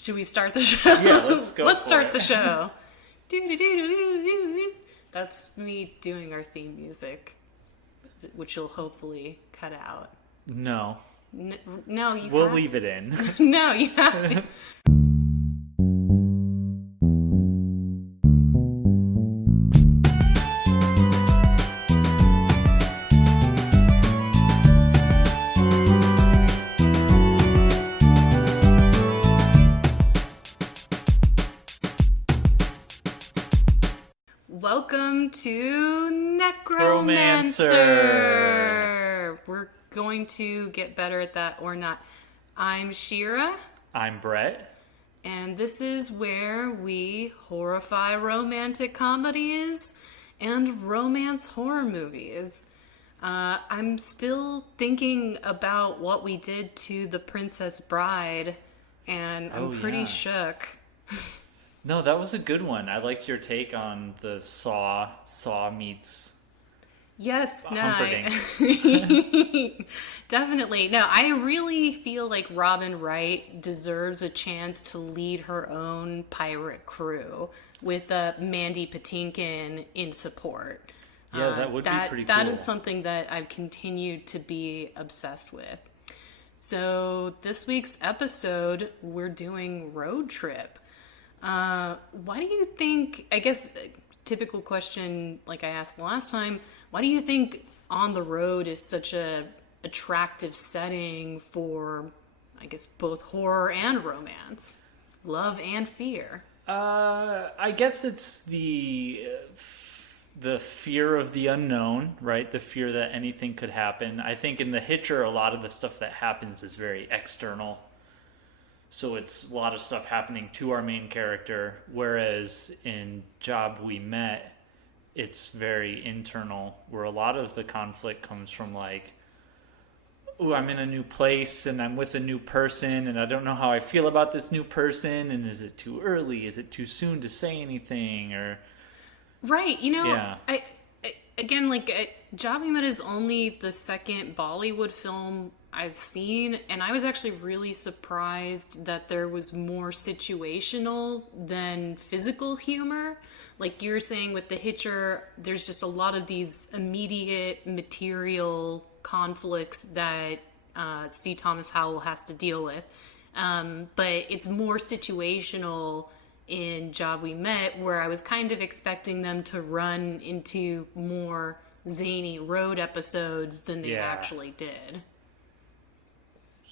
Should we start the show? Yeah, let's go. Let's start the show. That's me doing our theme music, which you'll hopefully cut out. No. No, you We'll have... leave it in. No, you have to. Welcome to Necromancer. We're going to get better at that or not. I'm Shira. I'm Bret. And this is where we horrify romantic comedies and romance horror movies. I'm still thinking about what we did to The Princess Bride, and I'm pretty shook. No, that was a good one. I liked your take on the Saw meets Humperdinck. Definitely. No, I really feel like Robin Wright deserves a chance to lead her own pirate crew with Mandy Patinkin in support. Yeah, that would be pretty cool. That is something that I've continued to be obsessed with. So this week's episode, we're doing Road Trip. Why do you think, I guess, typical question like I asked last time, why do you think On the Road is such a attractive setting for, I guess, both horror and romance? Love and fear? I guess it's the fear of the unknown, right? The fear that anything could happen. I think in The Hitcher, a lot of the stuff that happens is very external. So it's a lot of stuff happening to our main character, whereas in Job We Met, it's very internal, where a lot of the conflict comes from like, ooh, I'm in a new place and I'm with a new person and I don't know how I feel about this new person, and is it too early? Is it too soon to say anything? Or right, yeah. Job We Met is only the second Bollywood film I've seen, and I was actually really surprised that there was more situational than physical humor. Like you were saying with The Hitcher, there's just a lot of these immediate material conflicts that C. Thomas Howell has to deal with. But it's more situational in Job We Met, where I was kind of expecting them to run into more zany road episodes than they actually did.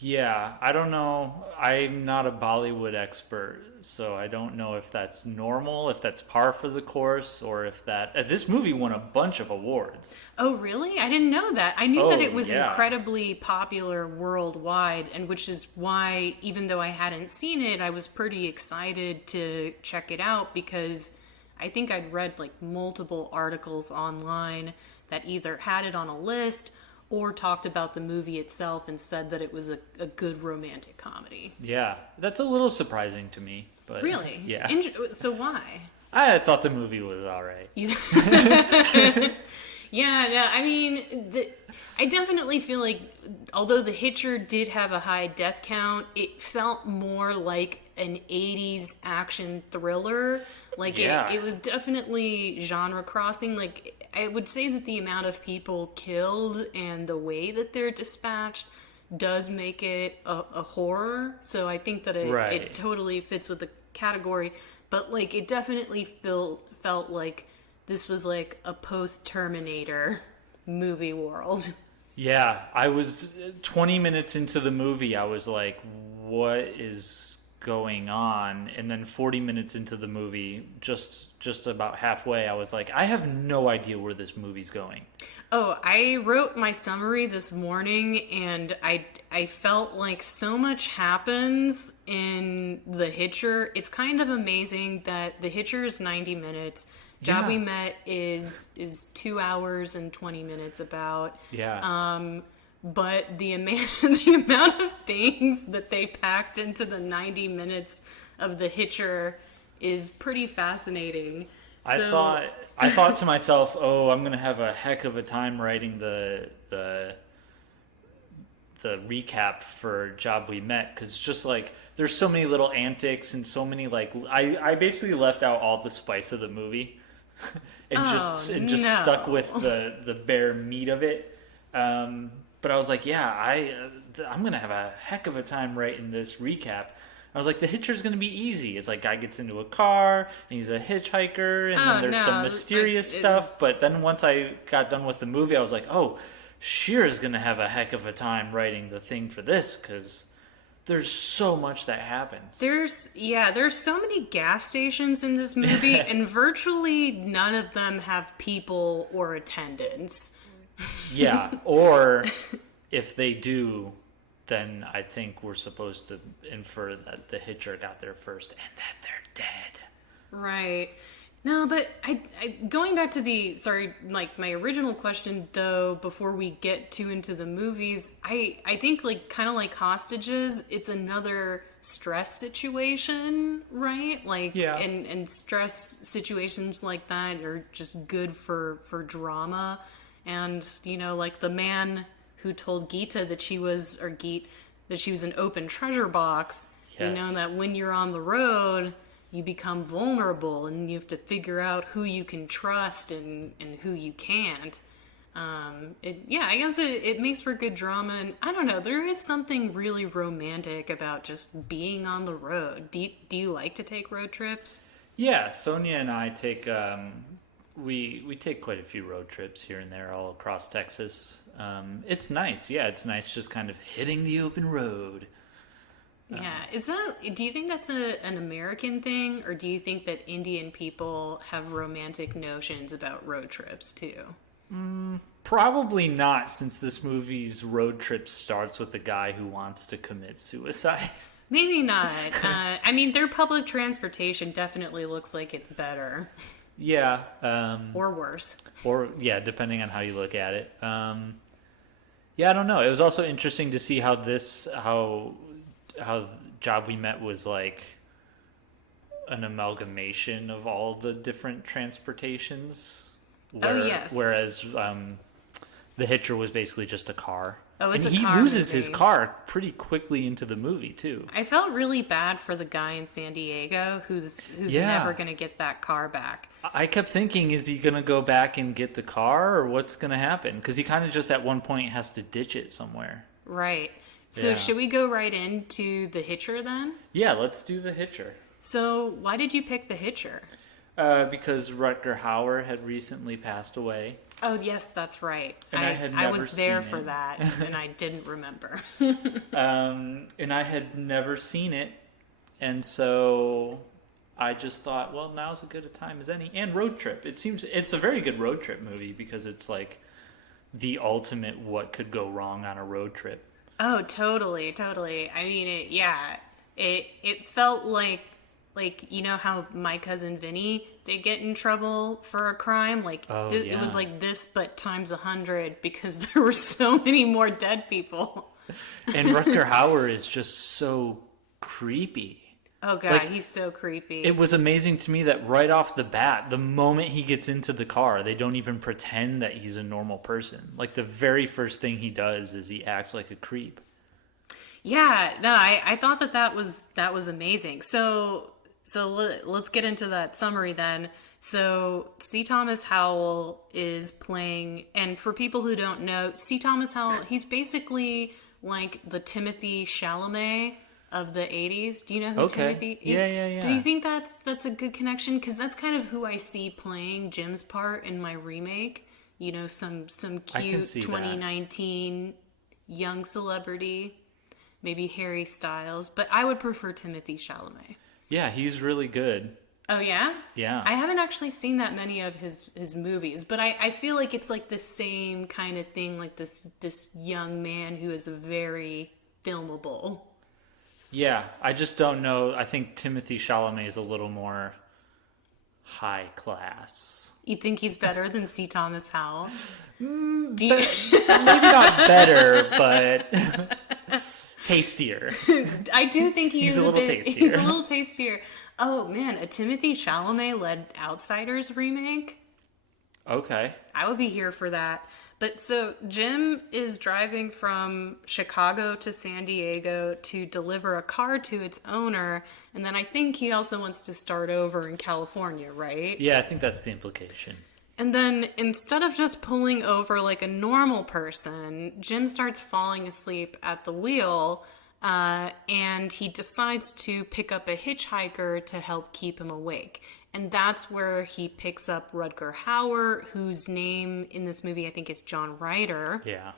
Yeah, I don't know. I'm not a Bollywood expert, so I don't know if that's normal, if that's par for the course, or if that... This movie won a bunch of awards. Oh, really? I didn't know that. I knew that it was incredibly popular worldwide, and which is why, even though I hadn't seen it, I was pretty excited to check it out, because I think I'd read like multiple articles online that either had it on a list or talked about the movie itself and said that it was a good romantic comedy. Yeah, that's a little surprising to me. But really? Yeah. So why? I thought the movie was all right. Yeah, no, I mean, I definitely feel like, although The Hitcher did have a high death count, it felt more like an 80s action thriller. Like, it was definitely genre crossing. Like, I would say that the amount of people killed and the way that they're dispatched does make it a horror. So I think that it totally fits with the category. But, like, it definitely felt like this was, like, a post-Terminator movie world. Yeah, I was 20 minutes into the movie, I was like, what is going on? And then 40 minutes into the movie, just about halfway, I was like, I have no idea where this movie's going. Oh, I wrote my summary this morning, and I felt like so much happens in The Hitcher. It's kind of amazing that The Hitcher is 90 minutes. Job We Met is 2 hours and 20 minutes about. Yeah. But the amount of things that they packed into the 90 minutes of The Hitcher is pretty fascinating. I thought to myself, oh, I'm gonna have a heck of a time writing the the recap for Job We Met, because it's just like there's so many little antics and so many like I basically left out all the spice of the movie and just stuck with the bare meat of it. But I was like, yeah, I'm gonna have a heck of a time writing this recap. I was like, the Hitcher's gonna be easy. It's like guy gets into a car and he's a hitchhiker, and then there's some mysterious stuff. But then once I got done with the movie, I was like, oh, Shira's gonna have a heck of a time writing the thing for this, because there's so much that happens. There's so many gas stations in this movie, and virtually none of them have people or attendants. Yeah, or if they do, then I think we're supposed to infer that the Hitcher got there first and that they're dead. Right. No, but I going back to my original question though, before we get too into the movies, I think like kind of like Hostages, it's another stress situation, right? Like, yeah. And stress situations like that are just good for drama. And, like the man who told Geeta that she was an open treasure box, yes. That when you're on the road, you become vulnerable and you have to figure out who you can trust and who you can't. I guess it makes for good drama. And I don't know, there is something really romantic about just being on the road. Do you like to take road trips? Yeah, Sonia and I take... We take quite a few road trips here and there all across Texas. It's nice. Yeah, it's nice just kind of hitting the open road. Yeah. Do you think that's an American thing, or do you think that Indian people have romantic notions about road trips too? Probably not, since this movie's road trip starts with a guy who wants to commit suicide. Maybe not. Their public transportation definitely looks like it's better. Yeah. Or worse. Or, yeah, depending on how you look at it. I don't know. It was also interesting to see how Job We Met was like an amalgamation of all the different transportations. Yes. Whereas the Hitcher was basically just a car. Oh, it's and a car he loses movie. his car pretty quickly into the movie too. I felt really bad for the guy in San Diego who's never going to get that car back. I kept thinking, is he going to go back and get the car, or what's going to happen? Because he kind of just at one point has to ditch it somewhere. Right. So should we go right into the Hitcher then? Yeah, let's do the Hitcher. So why did you pick the Hitcher? Because Rutger Hauer had recently passed away. Oh, yes, that's right. And I was there for that, and I didn't remember. And I had never seen it, and so I just thought, well, now's as good a time as any. And road trip. It seems it's a very good road trip movie, because it's like the ultimate what could go wrong on a road trip. Oh, totally. It felt like how my cousin Vinny, they get in trouble for a crime. It was like this, but times 100, because there were so many more dead people. And Rutger Hauer is just so creepy. Oh God, he's so creepy. It was amazing to me that right off the bat, the moment he gets into the car, they don't even pretend that he's a normal person. Like the very first thing he does is he acts like a creep. Yeah, no, I thought that was amazing. So let's get into that summary then. So C. Thomas Howell is playing, and for people who don't know, C. Thomas Howell, he's basically like the Timothy Chalamet of the 80s. Do you know who Timothy? Yeah. Do you think that's a good connection? Because that's kind of who I see playing Jim's part in my remake. Some cute 2019 young celebrity, maybe Harry Styles, but I would prefer Timothy Chalamet. Yeah, he's really good. Oh, yeah? Yeah. I haven't actually seen that many of his movies, but I feel like it's like the same kind of thing, like this young man who is very filmable. Yeah, I just don't know. I think Timothy Chalamet is a little more high class. You think he's better than C. Thomas Howell? Maybe not better, but tastier. I do think he's a little tastier. He's a little tastier. Oh man, a Timothy Chalamet led Outsiders remake. Okay. I would be here for that. But so Jim is driving from Chicago to San Diego to deliver a car to its owner. And then I think he also wants to start over in California, right? Yeah, I think that's the implication. And then instead of just pulling over like a normal person, Jim starts falling asleep at the wheel. And he decides to pick up a hitchhiker to help keep him awake. And that's where he picks up Rutger Hauer, whose name in this movie I think is John Ryder. Yeah.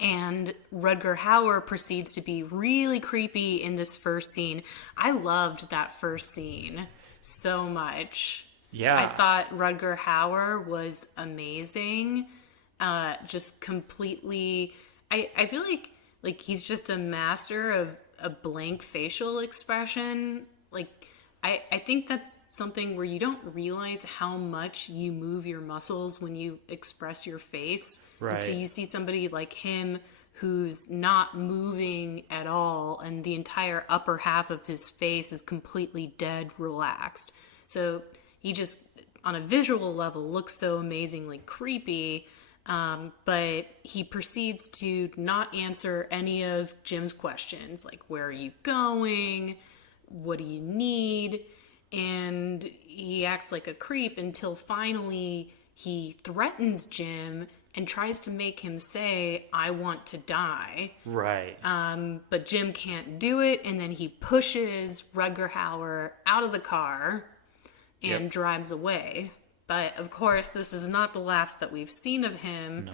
And Rutger Hauer proceeds to be really creepy in this first scene. I loved that first scene so much. Yeah. I thought Rutger Hauer was amazing. Just completely... I feel like he's just a master of a blank facial expression. Like, I think that's something where you don't realize how much you move your muscles when you express your face. Right. Until you see somebody like him who's not moving at all, and the entire upper half of his face is completely dead relaxed. So he just, on a visual level, looks so amazingly creepy. But he proceeds to not answer any of Jim's questions, like, where are you going? What do you need? And he acts like a creep until finally he threatens Jim and tries to make him say, I want to die. Right. But Jim can't do it, and then he pushes Rutger Hauer out of the car and drives away. But, of course, this is not the last that we've seen of him.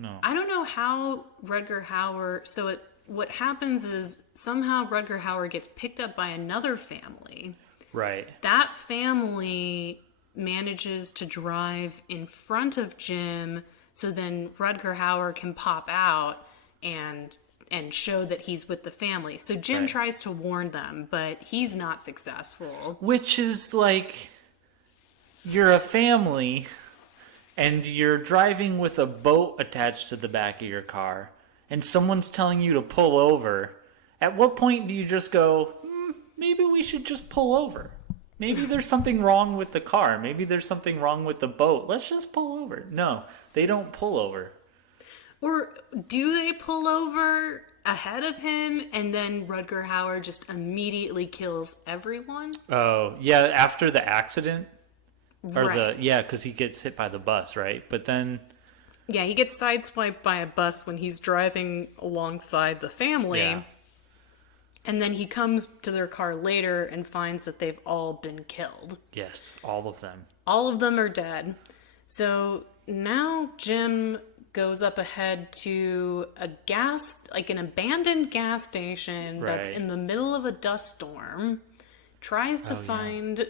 No. I don't know how Rutger Hauer... So what happens is somehow Rutger Hauer gets picked up by another family. Right. That family manages to drive in front of Jim, so then Rutger Hauer can pop out and show that he's with the family. So Jim tries to warn them, but he's not successful. Which is like... You're a family, and you're driving with a boat attached to the back of your car, and someone's telling you to pull over. At what point do you just go, maybe we should just pull over? Maybe there's something wrong with the car. Maybe there's something wrong with the boat. Let's just pull over. No, they don't pull over. Or do they pull over ahead of him, and then Rutger Hauer just immediately kills everyone? Oh, yeah, after the accident? Or Right. because he gets hit by the bus, right? But then... Yeah, he gets sideswiped by a bus when he's driving alongside the family. Yeah. And then he comes to their car later and finds that they've all been killed. Yes, all of them. All of them are dead. So now Jim goes up ahead to an abandoned gas station that's in the middle of a dust storm. Tries to find...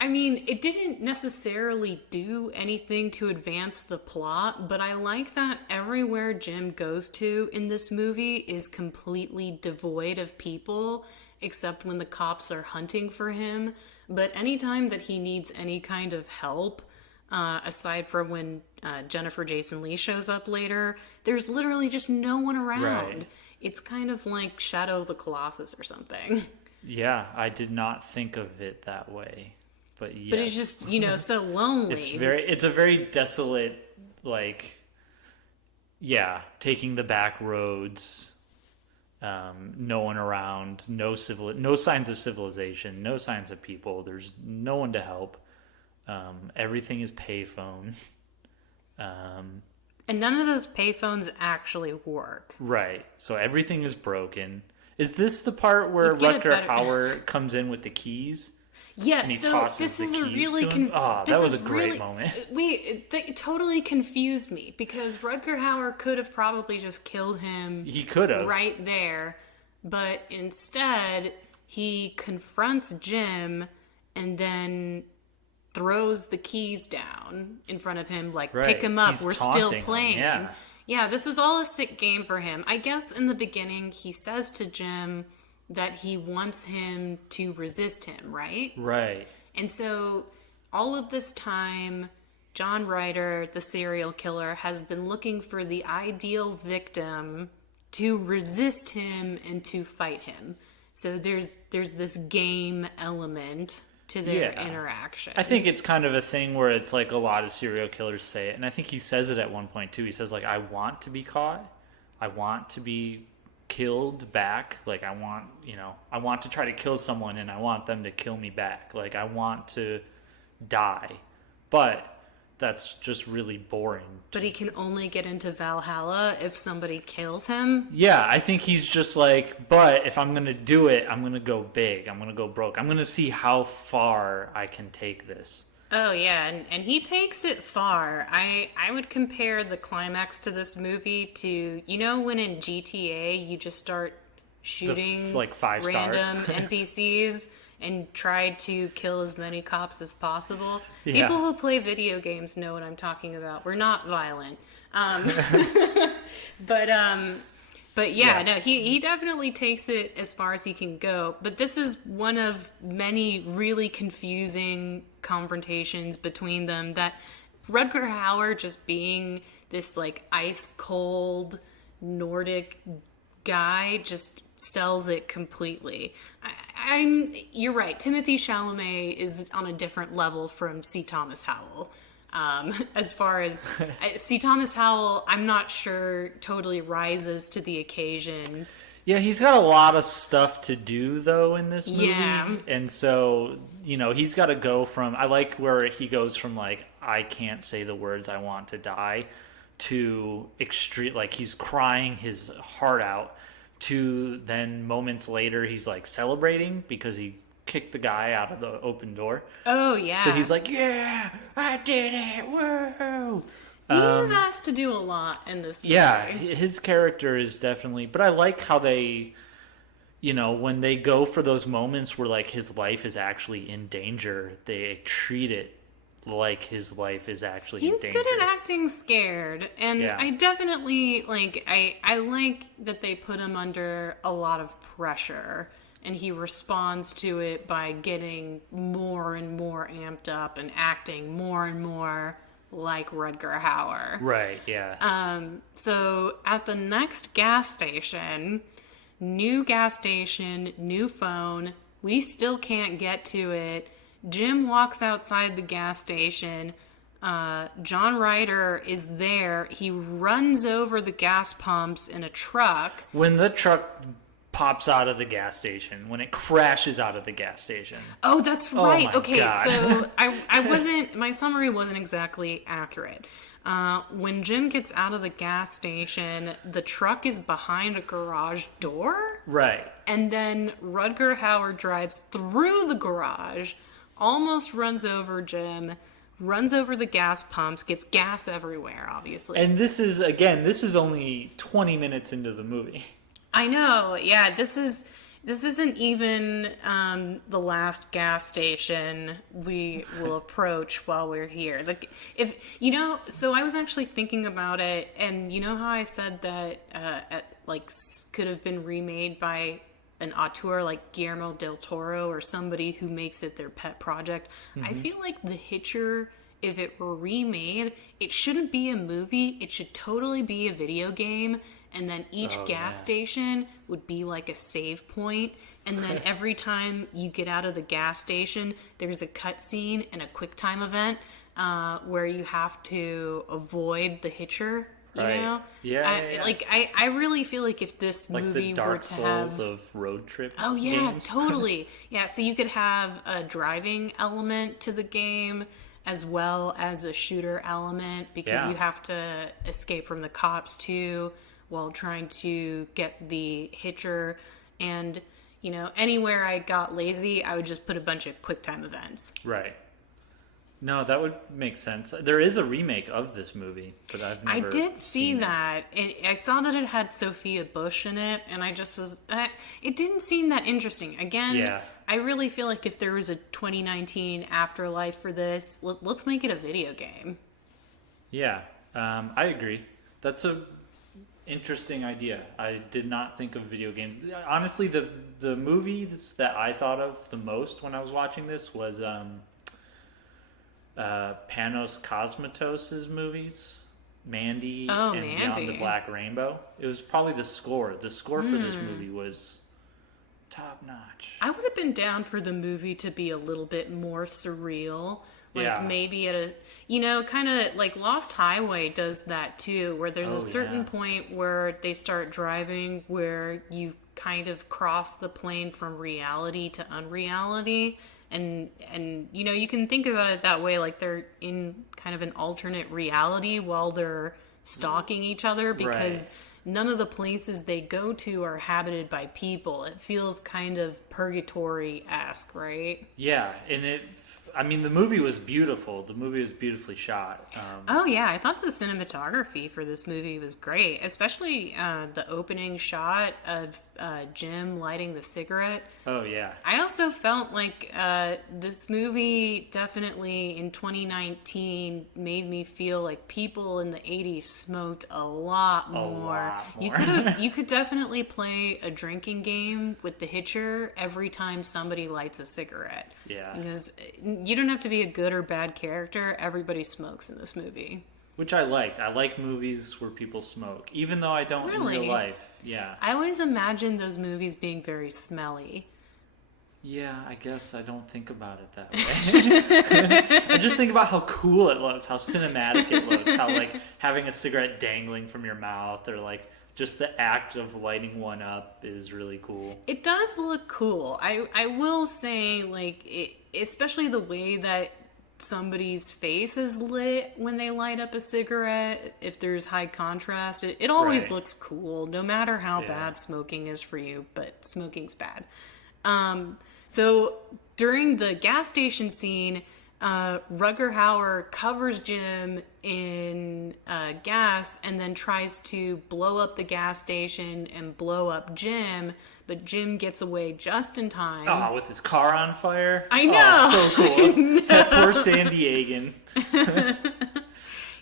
it didn't necessarily do anything to advance the plot, but I like that everywhere Jim goes to in this movie is completely devoid of people, except when the cops are hunting for him. But anytime that he needs any kind of help, aside from when Jennifer Jason Leigh shows up later, there's literally just no one around. Right. It's kind of like Shadow of the Colossus or something. Yeah, I did not think of it that way. But yes. But it's just, so lonely. It's a very desolate, taking the back roads, no one around, no signs of civilization, no signs of people. There's no one to help. Everything is payphone. And none of those payphones actually work. Right. So everything is broken. Is this the part where Rutger Hauer comes in with the keys? Yes, and he so tosses this the is a keys really... to him? That was a great moment. It totally confused me, because Rutger Hauer could have probably just killed him... He could have. Right there. But instead, he confronts Jim and then throws the keys down in front of him, pick him up, we're still playing. Yeah, this is all a sick game for him. I guess in the beginning, he says to Jim that he wants him to resist him, right? Right. And so all of this time, John Ryder, the serial killer, has been looking for the ideal victim to resist him and to fight him. So there's this game element. to their Yeah. interaction. I think it's kind of a thing where it's like a lot of serial killers say it, and I think he says it at one point too. He says like, "I want to be caught, I want to be killed back. Like I want to try to kill someone, and I want them to kill me back. Like I want to die, but that's just really boring." But he can only get into Valhalla if somebody kills him. Yeah, I think he's just like, but if I'm going to do it, I'm going to go big. I'm going to go broke. I'm going to see how far I can take this. Oh, yeah, and he takes it far. I would compare the climax to this movie to, when in GTA you just start shooting like 5 random stars. NPCs and try to kill as many cops as possible. Yeah. People who play video games know what I'm talking about. We're not violent. But yeah, no, he definitely takes it as far as he can go. But this is one of many really confusing confrontations between them, that Rutger Hauer just being this like ice cold Nordic guy just sells it completely. You're right. Timothy Chalamet is on a different level from C. Thomas Howell. As far as C. Thomas Howell, I'm not sure totally rises to the occasion. Yeah, he's got a lot of stuff to do though in this movie. Yeah. And so, he's got to go from, I like where he goes from like, I can't say the words I want to die, to extreme, like he's crying his heart out, to then moments later he's like celebrating because he kicked the guy out of the open door. Oh, yeah. So he's like, yeah, I did it, woo! He was asked to do a lot in this movie. Yeah, his character is definitely, but I like how they, when they go for those moments where like his life is actually in danger, they treat it like his life is actually in danger. He's good at acting scared, and Yeah. I definitely I like that they put him under a lot of pressure, and he responds to it by getting more and more amped up and acting more and more like Rutger Hauer. Right, yeah. So at the next gas station, new phone, we still can't get to it. Jim walks outside the gas station. John Ryder is there. He runs over the gas pumps in a truck. When the truck pops out of the gas station, when it crashes out of the gas station. Oh, that's right. my Okay, God. so I wasn't, my summary wasn't exactly accurate. When Jim gets out of the gas station, the truck is behind a garage door. Right. And then Rutger Hauer drives through the garage, almost runs over Jim, runs over the gas pumps, gets gas everywhere, obviously. And this is only 20 minutes into the movie. I know, yeah, this isn't even the last gas station we will approach while we're here. Like, so I was actually thinking about it, and you know how I said that could have been remade by an auteur like Guillermo del Toro or somebody who makes it their pet project. Mm-hmm. I feel like The Hitcher, if it were remade, it shouldn't be a movie. It should totally be a video game. And then each gas station would be like a save point. And then every time you get out of the gas station, there's a cutscene and a QuickTime event where you have to avoid the Hitcher. You know? Yeah. I really feel like if this like movie the Dark were to Souls have... of road trip Oh, yeah, games. totally. Yeah, so you could have a driving element to the game as well as a shooter element because you have to escape from the cops, too, while trying to get the Hitcher. And, anywhere I got lazy, I would just put a bunch of QuickTime events. Right. No, that would make sense. There is a remake of this movie, but I've never did see seen that. I saw that it had Sophia Bush in it, and I just was... it didn't seem that interesting. Again, I really feel like if there was a 2019 afterlife for this, let's make it a video game. Yeah, I agree. That's a interesting idea. I did not think of video games. Honestly, the movies that I thought of the most when I was watching this was... Panos Cosmatos' movies, Mandy and Beyond the Black Rainbow. It was probably the score. The score for this movie was top notch. I would have been down for the movie to be a little bit more surreal. Like Yeah. maybe at a, kind of like Lost Highway does that too, where there's Oh, a certain yeah. point where they start driving where you kind of cross the plane from reality to unreality. And you can think about it that way, like they're in kind of an alternate reality while they're stalking each other, because Right. none of the places they go to are habited by people. It feels kind of purgatory-esque, right? Yeah, and the movie was beautiful. The movie was beautifully shot. Oh yeah, I thought the cinematography for this movie was great, especially the opening shot of Jim lighting the cigarette. Oh, yeah. I also felt like this movie definitely in 2019 made me feel like people in the 80s smoked a lot more. You could definitely play a drinking game with the Hitcher every time somebody lights a cigarette. Yeah. Because you don't have to be a good or bad character. Everybody smokes in this movie. Which I liked. I like movies where people smoke, even though I don't in Really? real life. Yeah. I always imagined those movies being very smelly. Yeah, I guess I don't think about it that way. I just think about how cool it looks, how cinematic it looks, how like having a cigarette dangling from your mouth, or like just the act of lighting one up is really cool. It does look cool. I will say, especially the way that somebody's face is lit when they light up a cigarette, if there's high contrast, it always Right. looks cool, no matter how Yeah. bad smoking is for you, but smoking's bad. So during the gas station scene, Rutger Hauer covers Jim in gas and then tries to blow up the gas station and blow up Jim, but Jim gets away just in time. Oh, with his car on fire? I know. Oh, so cool. That poor San Diegan.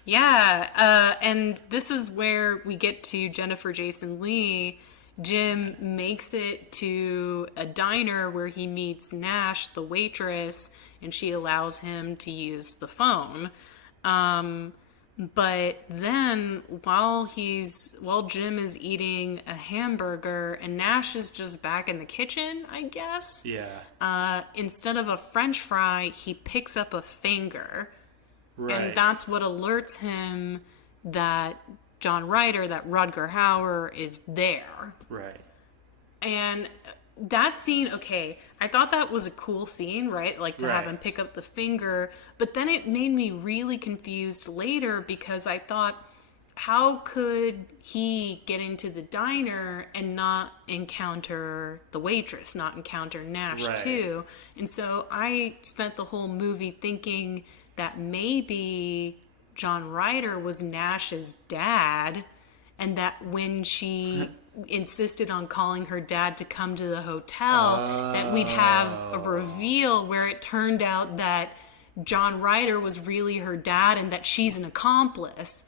Yeah, and this is where we get to Jennifer Jason Leigh. Jim makes it to a diner where he meets Nash, the waitress, and she allows him to use the phone. But then while Jim is eating a hamburger and Nash is just back in the kitchen, I guess. Yeah. Instead of a French fry, he picks up a finger. Right. And that's what alerts him that John Ryder, that Rutger Hauer is there. Right. And that scene, okay, I thought that was a cool scene, right? Like to have Right. him pick up the finger. But then it made me really confused later because I thought, how could he get into the diner and not encounter the waitress, not encounter Nash Right. too? And so I spent the whole movie thinking that maybe John Ryder was Nash's dad, and that when she insisted on calling her dad to come to the hotel, that we'd have a reveal where it turned out that John Ryder was really her dad and that she's an accomplice.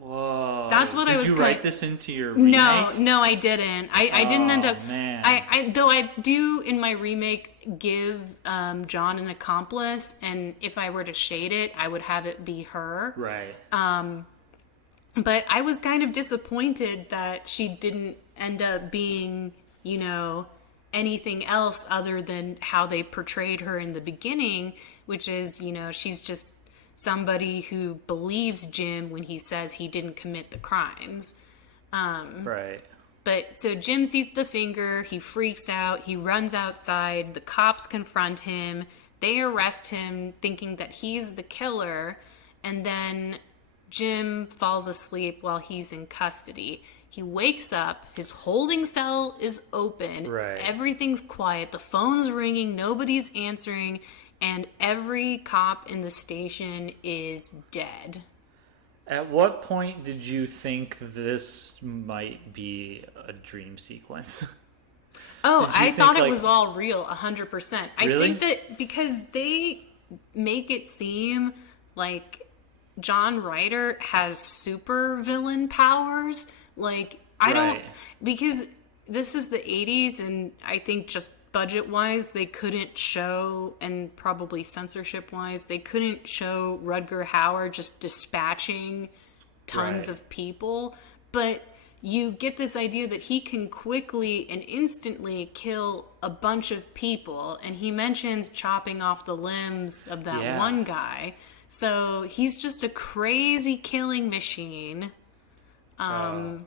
Whoa. That's what I was Did you write this into your remake? No, I didn't. I didn't end up. Man. Though I do in my remake give John an accomplice, and if I were to shade it, I would have it be her. Right. But I was kind of disappointed that she didn't end up being, anything else other than how they portrayed her in the beginning, which is, she's just somebody who believes Jim when he says he didn't commit the crimes. Right. But so Jim sees the finger, he freaks out, he runs outside, the cops confront him, they arrest him thinking that he's the killer, and then Jim falls asleep while he's in custody. He wakes up, his holding cell is open, Right. everything's quiet, the phone's ringing, nobody's answering, and every cop in the station is dead. At what point did you think this might be a dream sequence? Oh, Did you I think, thought it like- was all real, 100%. I Really? think that because they make it seem like John Ryder has super villain powers. Like, I don't... Right. Because this is the 80s, and I think just budget-wise, they couldn't show, and probably censorship-wise, they couldn't show Rutger Hauer just dispatching tons Right. of people. But you get this idea that he can quickly and instantly kill a bunch of people. And he mentions chopping off the limbs of that one guy. So he's just a crazy killing machine. No,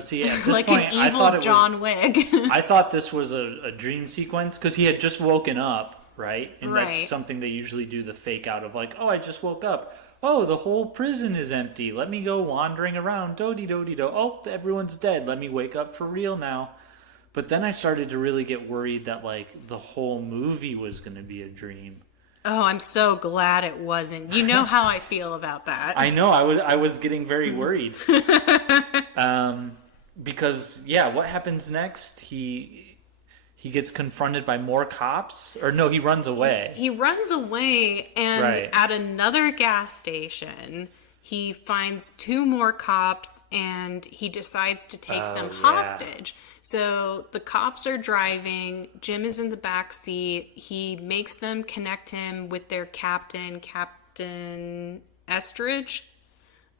see, at this like point, an I thought evil John Wick. I thought this was a dream sequence because he had just woken up, right? And that's something they usually do, the fake out of like, oh, I just woke up. Oh, the whole prison is empty. Let me go wandering around. Do-de-do-de-do. Oh, everyone's dead. Let me wake up for real now. But then I started to really get worried that like the whole movie was going to be a dream. Oh, I'm so glad it wasn't. You know how I feel about that. I know. I was getting very worried. Because what happens next? He gets confronted by more cops, or no, he runs away. He runs away, and at another gas station, he finds 2 more cops, and he decides to take them hostage. So the cops are driving. Jim is in the back seat. He makes them connect him with their Captain Estridge,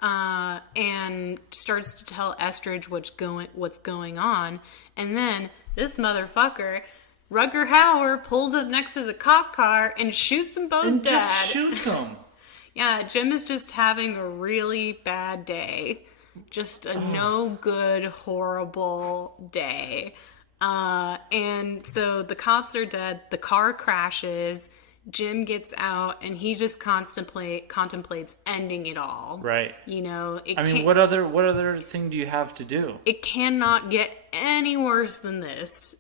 and starts to tell Estridge what's going on. And then this motherfucker, Rutger Hauer, pulls up next to the cop car and shoots them both dead. Just shoots them. Yeah, Jim is just having a really bad day. Just a no good, horrible day. And so the cops are dead. The car crashes. Jim gets out, and he just contemplates ending it all. Right. You know, what other thing do you have to do? It cannot get any worse than this.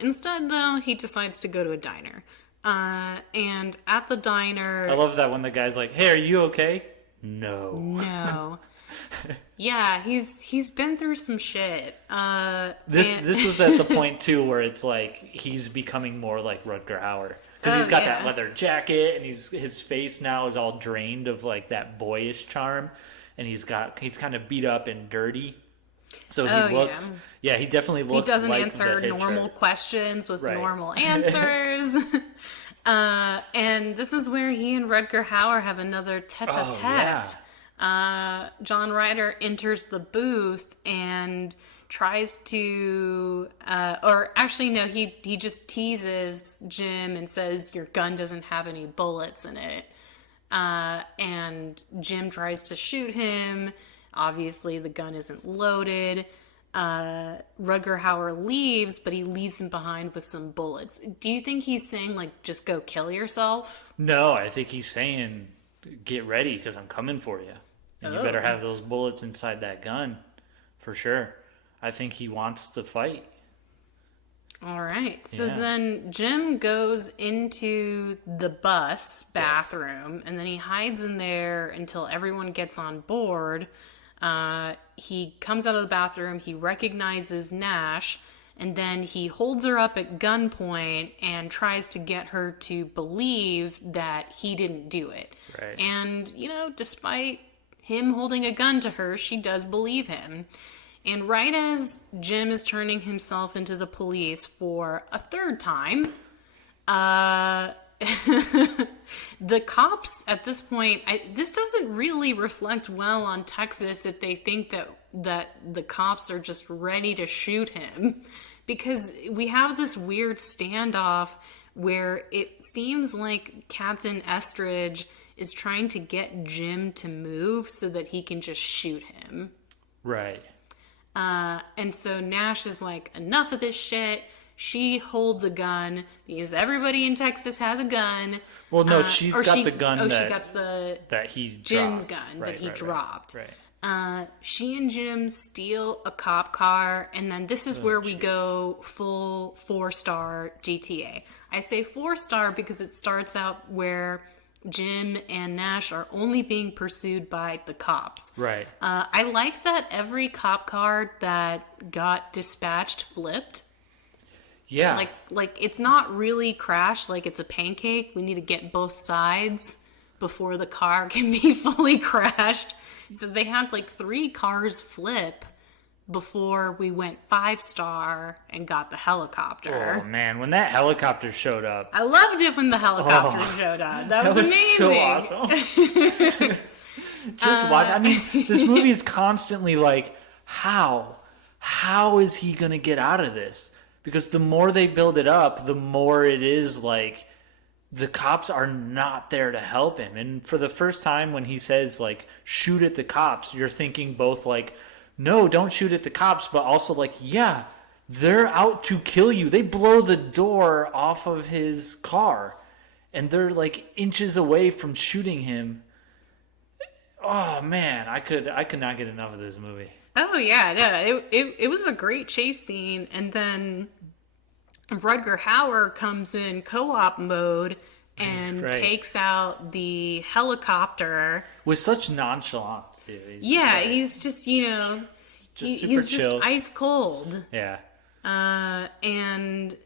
Instead, though, he decides to go to a diner. And at the diner... I love that when the guy's like, hey, are you okay? No. Yeah, he's been through some shit. This was at the point, too, where it's like he's becoming more like Rutger Hauer. Because he's got that leather jacket, and his face now is all drained of like that boyish charm, and he's kind of beat up and dirty. So he looks, he definitely looks. He doesn't like answer normal questions with normal answers. And this is where he and Rutger Hauer have another tete-a-tete. John Ryder enters the booth and tries to, or actually no, he just teases Jim and says, your gun doesn't have any bullets in it. And Jim tries to shoot him. Obviously the gun isn't loaded. Rutger Hauer leaves, but he leaves him behind with some bullets. Do you think he's saying, like, just go kill yourself? No, I think he's saying, get ready, because I'm coming for you. And you better have those bullets inside that gun, for sure. I think he wants to fight. All right. So then Jim goes into the bus bathroom, and then he hides in there until everyone gets on board. He comes out of the bathroom, he recognizes Nash, and then he holds her up at gunpoint and tries to get her to believe that he didn't do it. Right. And, despite him holding a gun to her, she does believe him. And right as Jim is turning himself into the police for a third time, the cops at this point, this doesn't really reflect well on Texas if they think that the cops are just ready to shoot him, because we have this weird standoff where it seems like Captain Estridge is trying to get Jim to move so that he can just shoot him. Right. And so Nash is like, enough of this shit. She holds a gun because everybody in Texas has a gun. Well, no, she's got the gun that he Jim's dropped. Gun that he dropped. Right. She and Jim steal a cop car, and then this is where we go full 4-star GTA. I say 4-star because it starts out where Jim and Nash are only being pursued by the cops. Right. I like that every cop car that got dispatched flipped. Yeah. Like it's not really crashed, like it's a pancake. We need to get both sides before the car can be fully crashed. So they had like 3 cars flip before we went 5-star and got the helicopter. Oh man, when that helicopter showed up. I loved it when the helicopter showed up. That was amazing. So awesome. Just watch. I mean, this movie is constantly like, how how is he going to get out of this? Because the more they build it up, the more it is like the cops are not there to help him. And for the first time when he says, like, shoot at the cops, you're thinking both, like, no, don't shoot at the cops, but also, like, yeah, they're out to kill you. They blow the door off of his car, and they're, like, inches away from shooting him. Oh, man, I could not get enough of this movie. Oh yeah, no, it was a great chase scene, and then Rutger Hauer comes in co-op mode and Right. takes out the helicopter. With such nonchalance, too. He's just Just super he's chill. just ice cold. Yeah. And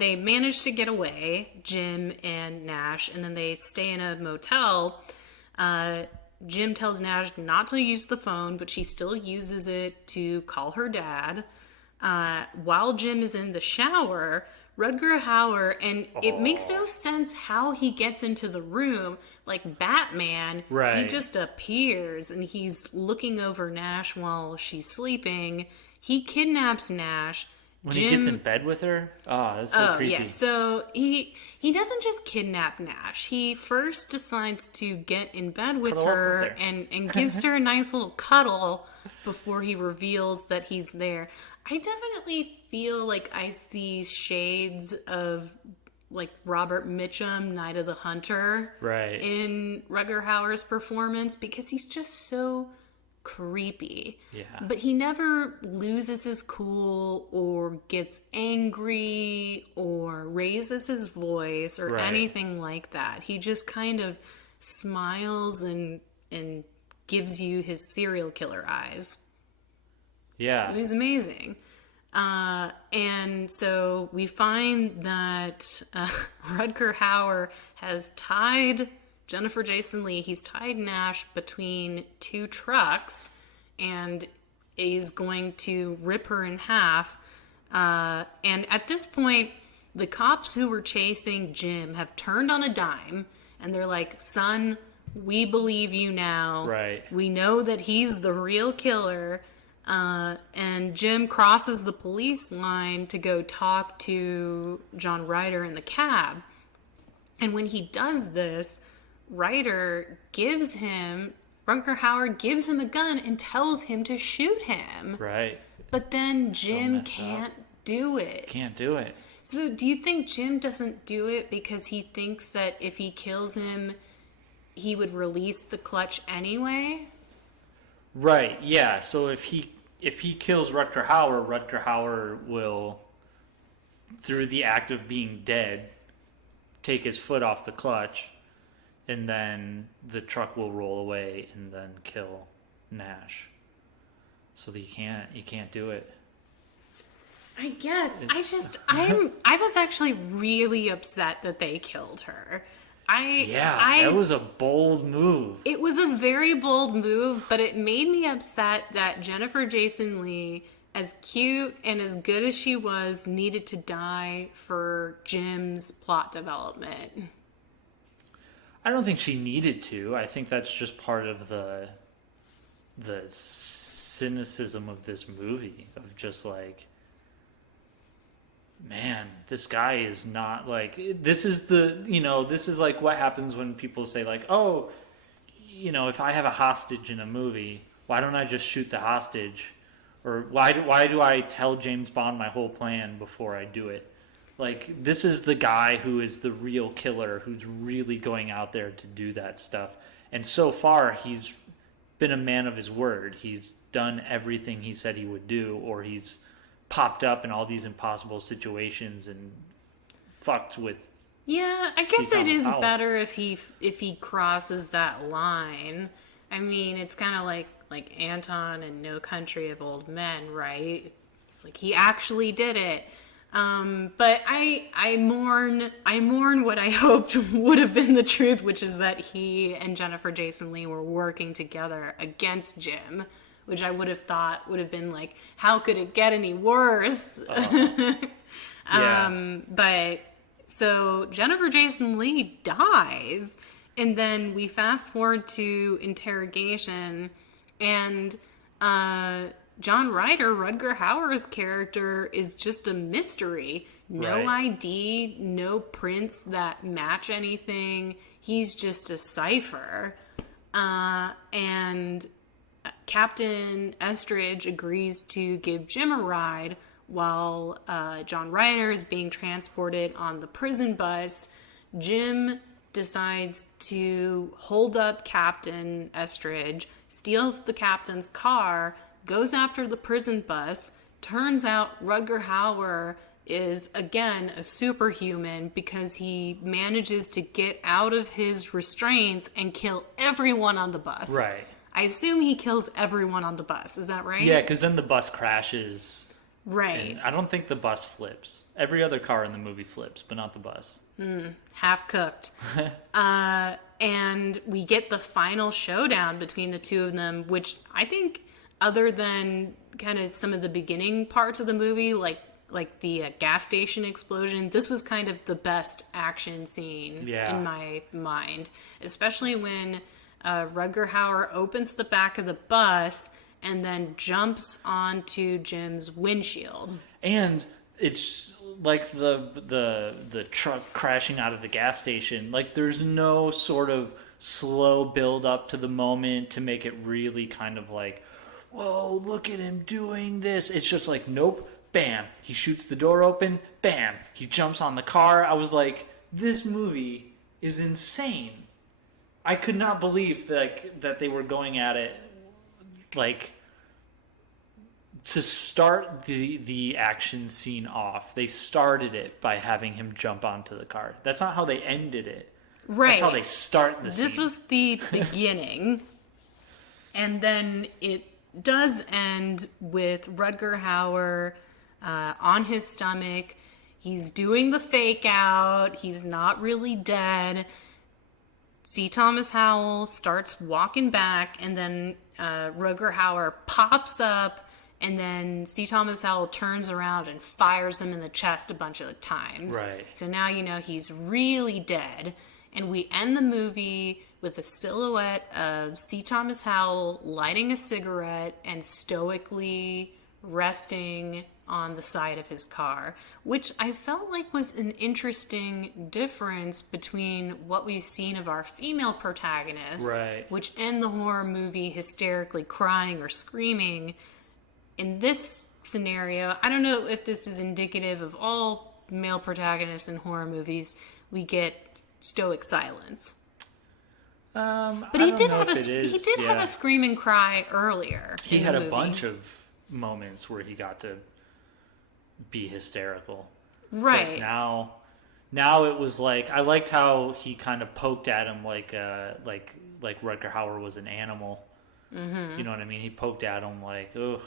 they manage to get away, Jim and Nash, and then they stay in a motel. Jim tells Nash not to use the phone, but she still uses it to call her dad. While Jim is in the shower, Rutger Hauer, and it makes no sense how he gets into the room. Like Batman, Right. he just appears and he's looking over Nash while she's sleeping. He kidnaps Nash. When he gets in bed with her? Oh, that's so creepy. Yeah, so he doesn't just kidnap Nash. He first decides to get in bed with Cuddle up her, with her. and gives her a nice little cuddle before he reveals that he's there. I definitely feel like I see shades of like Robert Mitchum, Night of the Hunter, Right. in Rutger Hauer's performance, because he's just so creepy. Yeah. But he never loses his cool or gets angry or raises his voice or Right. anything like that. He just kind of smiles and gives you his serial killer eyes. Yeah. It was amazing. And so we find that Rutger Hauer has tied Jennifer Jason Leigh, he's tied Nash between two trucks and is going to rip her in half. And at this point, the cops who were chasing Jim have turned on a dime and they're like, son, we believe you now. Right. We know that he's the real killer. And Jim crosses the police line to go talk to John Ryder in the cab. And when he does this, Rutger Hauer gives him a gun and tells him to shoot him. Right. But then Jim messed can't do it. Can't do it. So do you think Jim doesn't do it because he thinks that if he kills him, he would release the clutch anyway? Right. Yeah. So if he kills Rutger Hauer will, through the act of being dead, take his foot off the clutch, and then the truck will roll away and then kill Nash. So that you can't do it. I guess. I was actually really upset that they killed her. That was a bold move. It was a very bold move, but it made me upset that Jennifer Jason Leigh, as cute and as good as she was, needed to die for Jim's plot development. I don't think she needed to. I think that's just part of the cynicism of this movie, of just like, man, this guy is not like, this is like what happens when people say like, oh, if I have a hostage in a movie, why don't I just shoot the hostage? Or why do I tell James Bond my whole plan before I do it? Like, this is the guy who is the real killer, who's really going out there to do that stuff. And so far, he's been a man of his word. He's done everything he said he would do, or he's popped up in all these impossible situations and fucked with. Yeah, I guess C. it Thomas is Howell. better if he crosses that line. I mean, it's kind of like Anton in No Country of Old Men, right? It's like he actually did it. But I mourn what I hoped would have been the truth, which is that he and Jennifer Jason Leigh were working together against Jim, which I would have thought would have been like, how could it get any worse? Yeah. But so Jennifer Jason Leigh dies, and then we fast forward to interrogation, and John Ryder, Rutger Hauer's character, is just a mystery. No Right. ID, no prints that match anything. He's just a cipher. And Captain Estridge agrees to give Jim a ride while John Ryder is being transported on the prison bus. Jim decides to hold up Captain Estridge, steals the captain's car, goes after the prison bus. Turns out Rutger Hauer is, again, a superhuman because he manages to get out of his restraints and kill everyone on the bus. Right. I assume he kills everyone on the bus. Is that right? Yeah, because then the bus crashes. Right. And I don't think the bus flips. Every other car in the movie flips, but not the bus. Half cooked. And we get the final showdown between the two of them, which I think, other than kind of some of the beginning parts of the movie, like the gas station explosion, this was kind of the best action scene in my mind. Especially when Rutger Hauer opens the back of the bus and then jumps onto Jim's windshield. And it's like the truck crashing out of the gas station. Like, there's no sort of slow build up to the moment to make it really kind of like, whoa, look at him doing this. It's just like, nope, bam, he shoots the door open, bam, he jumps on the car. I was like, this movie is insane. I could not believe that they were going at it like, to start the action scene off. They started it by having him jump onto the car. That's not how they ended it. Right. That's how they start the scene. This was the beginning. And then it does end with Rutger Hauer on his stomach. He's doing the fake out. He's not really dead. C. Thomas Howell starts walking back, and then Rutger Hauer pops up, and then C. Thomas Howell turns around and fires him in the chest a bunch of times. Right. So now you know he's really dead. And we end the movie with a silhouette of C. Thomas Howell lighting a cigarette and stoically resting on the side of his car, which I felt like was an interesting difference between what we've seen of our female protagonists, Right. which end the horror movie hysterically crying or screaming. In this scenario, I don't know if this is indicative of all male protagonists in horror movies, we get stoic silence. But he did have a scream and cry earlier. He in had the a movie. bunch of moments where he got to be hysterical. Right. But now it was like, I liked how he kind of poked at him like Rutger Hauer was an animal. Mm-hmm. You know what I mean? He poked at him like, ugh,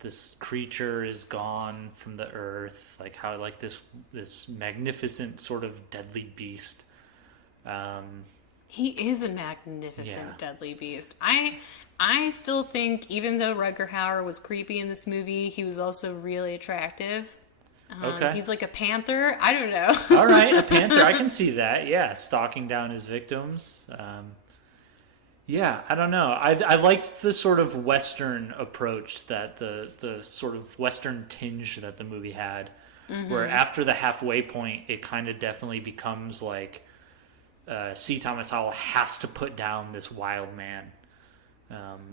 this creature is gone from the earth. Like how, like this magnificent sort of deadly beast. He is a magnificent, Yeah. deadly beast. I still think, even though Rutger Hauer was creepy in this movie, he was also really attractive. Okay. He's like a panther. I don't know. All right, a panther. I can see that. Yeah, stalking down his victims. Yeah, I don't know. I liked the sort of Western approach that the sort of Western tinge that the movie had, where after the halfway point, it kind of definitely becomes like C. Thomas Howell has to put down this wild man.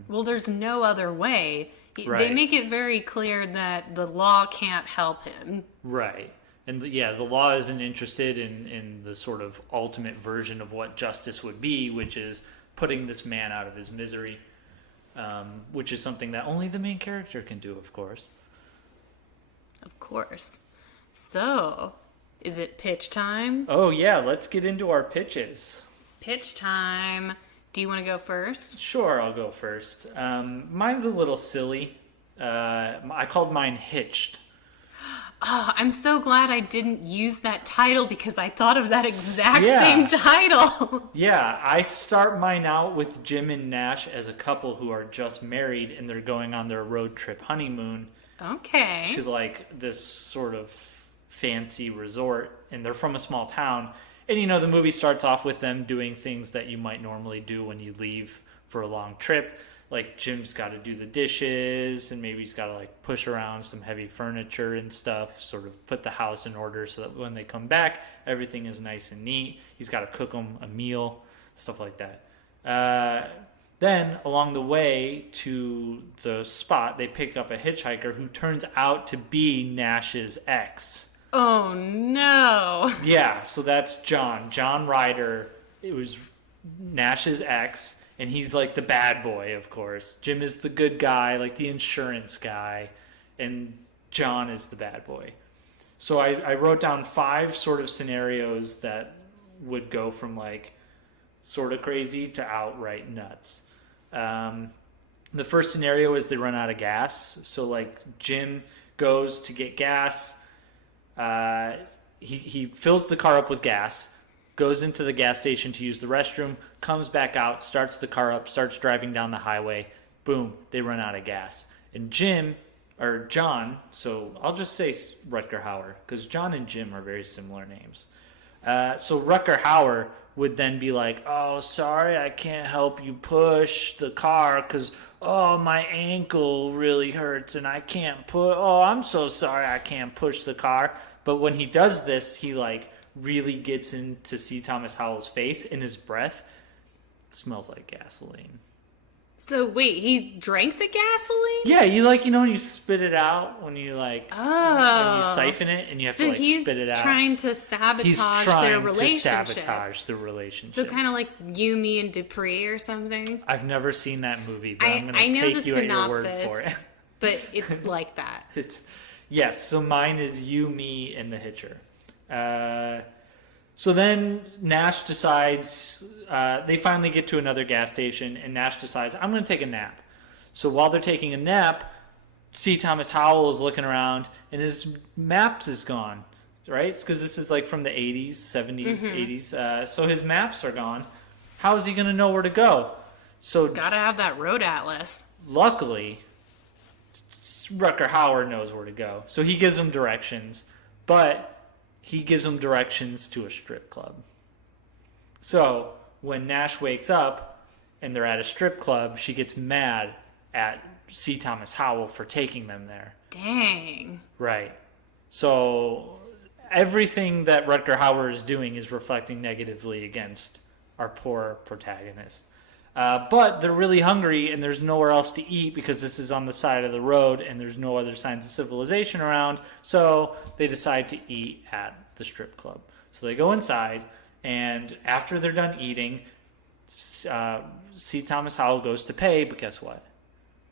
Well, there's no other way. They Right. make it very clear that the law can't help him. Right. And the law isn't interested in the sort of ultimate version of what justice would be, which is putting this man out of his misery, which is something that only the main character can do, of course. Of course. So, is it pitch time? Oh, yeah, let's get into our pitches. Pitch time. Do you want to go first? Sure, I'll go first. Mine's a little silly. I called mine Hitched. Oh, I'm so glad I didn't use that title because I thought of that exact Yeah. same title. Yeah, I start mine out with Jim and Nash as a couple who are just married and they're going on their road trip honeymoon Okay. to like this sort of fancy resort, and they're from a small town. And the movie starts off with them doing things that you might normally do when you leave for a long trip. like Jim's got to do the dishes, and maybe he's got to like push around some heavy furniture and stuff, sort of put the house in order so that when they come back, everything is nice and neat. He's got to cook them a meal, stuff like that. Then along the way to the spot, they pick up a hitchhiker who turns out to be Nash's ex. Oh no. Yeah, so that's John Ryder. It was Nash's ex, and he's like the bad boy, of course. Jim is the good guy, like the insurance guy, and John is the bad boy. So I wrote down 5 sort of scenarios that would go from like sort of crazy to outright nuts. The first scenario is they run out of gas. So like Jim goes to get gas. He fills the car up with gas, goes into the gas station to use the restroom, comes back out, starts the car up, starts driving down the highway. Boom, they run out of gas. And John, so I'll just say Rutger Hauer, because John and Jim are very similar names. So Rutger Hauer would then be like, oh, sorry, I can't help you push the car because, oh, my ankle really hurts and I can't I'm so sorry I can't push the car. But when he does this, he like really gets into C. Thomas Howell's face, and his breath smells like gasoline. So wait, he drank the gasoline? Yeah, you like, when you spit it out, when you like, when you siphon it and you have to like spit it out. So he's trying to sabotage their relationship. To sabotage the relationship. So kind of like You, Me, and Dupree or something. I've never seen that movie, but I'm going to take you at your word for it. But it's like that. Yes, so mine is You, Me, and the Hitcher. So then Nash decides, they finally get to another gas station, and Nash decides, I'm going to take a nap. So while they're taking a nap, C. Thomas Howell is looking around, and his maps is gone, right? Because this is like from the 80s, 70s, 80s. So his maps are gone. How is he going to know where to go? So gotta have that road atlas. Luckily, Rutger Hauer knows where to go. So he gives him directions, but he gives him directions to a strip club. So when Nash wakes up and they're at a strip club, she gets mad at C. Thomas Howell for taking them there. Dang. Right. So everything that Rutger Hauer is doing is reflecting negatively against our poor protagonist. But they're really hungry, and there's nowhere else to eat because this is on the side of the road and there's no other signs of civilization around. So they decide to eat at the strip club. So they go inside, and after they're done eating, C. Thomas Howell goes to pay, but guess what?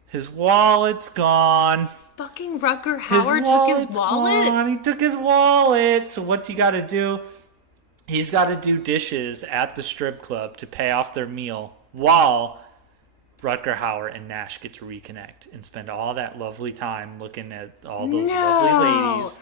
His wallet's gone. Fucking Rutger Hauer took his wallet? Gone. He took his wallet. So what's he got to do? He's got to do dishes at the strip club to pay off their meal, while Rutger Hauer and Nash get to reconnect and spend all that lovely time looking at all those lovely ladies.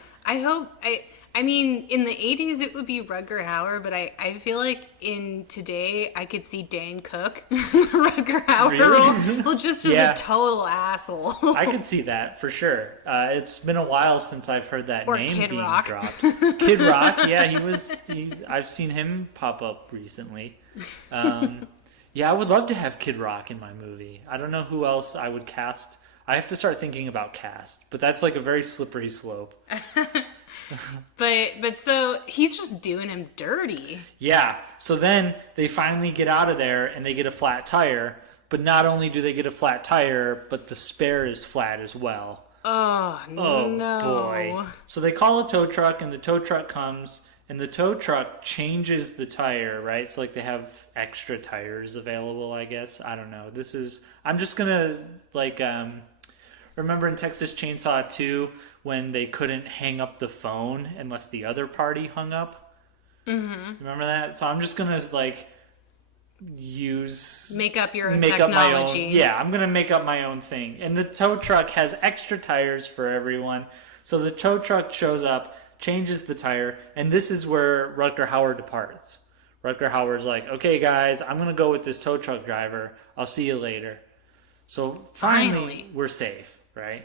I mean, in the 80s it would be Rutger Hauer, but I feel like in today I could see Dane Cook, Rutger Hauer Really? role, just as a total asshole. I could see that for sure. It's been a while since I've heard that name Kid being Rock. dropped. Kid Rock, yeah, I've seen him pop up recently. Yeah, I would love to have Kid Rock in my movie. I don't know who else I would cast. I have to start thinking about cast, but that's like a very slippery slope. But so he's just doing him dirty. Yeah, so then they finally get out of there and they get a flat tire, but not only do they get a flat tire, but the spare is flat as well. Oh no. Boy. So they call a tow truck, and the tow truck comes, and the tow truck changes the tire, right? So like they have extra tires available, I guess. I don't know. I'm just gonna remember in Texas Chainsaw 2 when they couldn't hang up the phone unless the other party hung up? Mm-hmm. Remember that? So I'm just gonna make up your own technology. technology. My own, yeah, I'm gonna make up my own thing. And the tow truck has extra tires for everyone. So the tow truck shows up, changes the tire, and this is where Rutger Hauer departs. Rutger Hauer's like, okay guys, I'm gonna go with this tow truck driver. I'll see you later. So finally we're safe, right?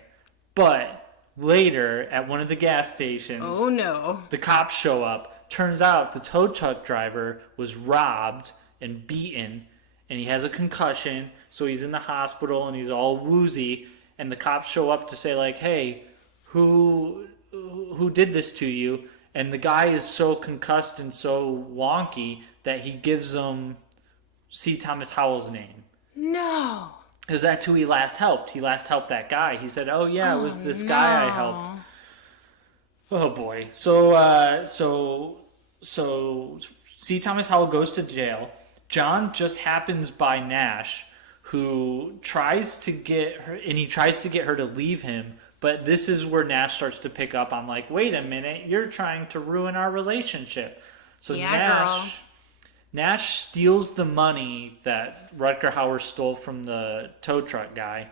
But later at one of the gas stations, oh no, the cops show up. Turns out the tow truck driver was robbed and beaten, and he has a concussion, so he's in the hospital and he's all woozy, and the cops show up to say like, hey, who did this to you? And the guy is so concussed and so wonky that he gives them C. Thomas Howell's name. No. Because that's who he last helped. He last helped that guy. He said, oh yeah, it was this guy I helped. Oh boy. So C. Thomas Howell goes to jail. John just happens by Nash, who tries to get her, and he tries to get her to leave him. But this is where Nash starts to pick up on like, wait a minute, you're trying to ruin our relationship. So yeah, Nash steals the money that Rutger Hauer stole from the tow truck guy,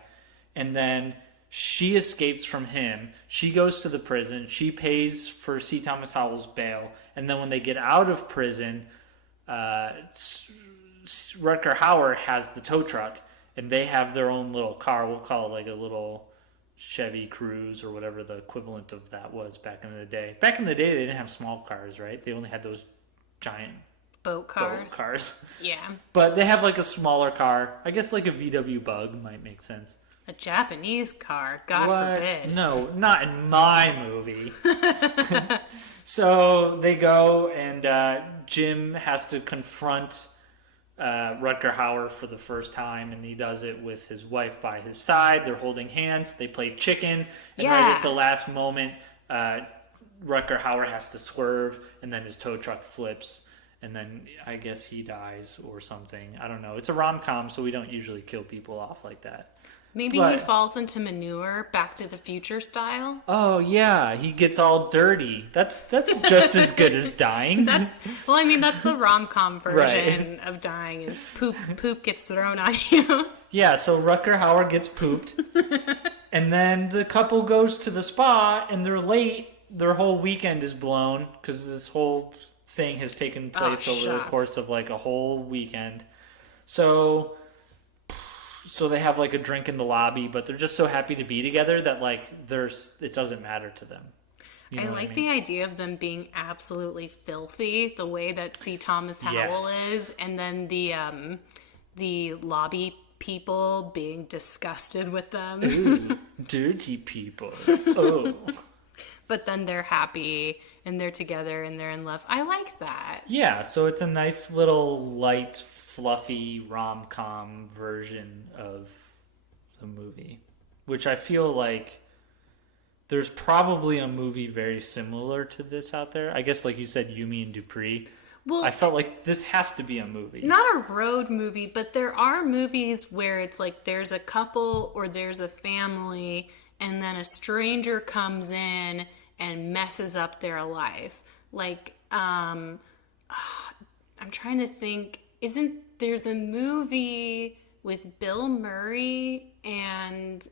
and then she escapes from him. She goes to the prison. She pays for C. Thomas Howell's bail, and then when they get out of prison, Rutger Hauer has the tow truck, and they have their own little car. We'll call it like a little Chevy Cruze or whatever the equivalent of that was back in the day. Back in the day, they didn't have small cars, right? They only had those giant boat cars. Yeah. But they have like a smaller car. I guess like a VW Bug might make sense. A Japanese car, God forbid. No, not in my movie. So they go, and Jim has to confront Rutger Hauer for the first time, and he does it with his wife by his side. They're holding hands. They play chicken, and right at the last moment, Rutger Hauer has to swerve, and then his tow truck flips, and then I guess he dies or something. I don't know. It's a rom-com, so we don't usually kill people off like that. Maybe he falls into manure, Back to the Future style. Oh yeah, he gets all dirty. That's just as good as dying. That's the rom-com version of dying. Is poop gets thrown on you. Yeah, so Rutger Hauer gets pooped, and then the couple goes to the spa, and they're late. Their whole weekend is blown because this whole thing has taken place over the course of like a whole weekend. So they have like a drink in the lobby, but they're just so happy to be together that like it doesn't matter to them. You know I like the idea of them being absolutely filthy, the way that C. Thomas Howell is, and then the lobby people being disgusted with them. Ooh, dirty people. Oh. But then they're happy and they're together and they're in love. I like that. Yeah, so it's a nice little light, fluffy rom-com version of the movie, which I feel like there's probably a movie very similar to this out there. I guess like you said, Yumi and Dupree. Well, I felt like this has to be a movie. Not a road movie, but there are movies where it's like there's a couple or there's a family and then a stranger comes in and messes up their life. Like, I'm trying to think, there's a movie with Bill Murray and...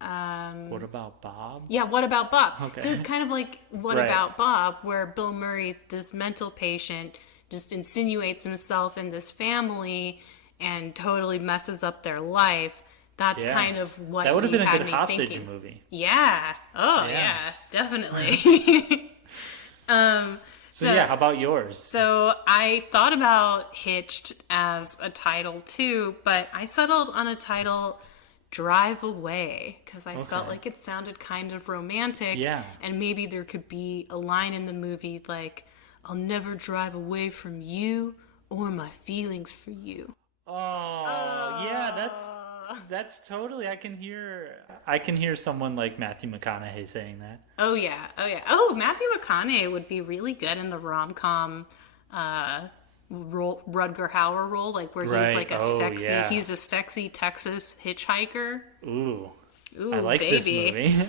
What About Bob? Yeah, What About Bob? Okay. So it's kind of like What About Bob, where Bill Murray, this mental patient, just insinuates himself in this family and totally messes up their life. That's kind of what that would have been a good hostage thinking. Movie. Yeah. Oh, yeah, definitely. So yeah, how about yours? So I thought about Hitched as a title too, but I settled on a title, Drive Away, because I felt like it sounded kind of romantic. Yeah. And maybe there could be a line in the movie like, I'll never drive away from you or my feelings for you. Oh. Yeah, that's totally. I can hear someone like Matthew McConaughey saying that. Oh yeah. Oh, Matthew McConaughey would be really good in the rom-com Rutger Hauer role, like where he's like he's a sexy Texas hitchhiker. Ooh, I like this movie.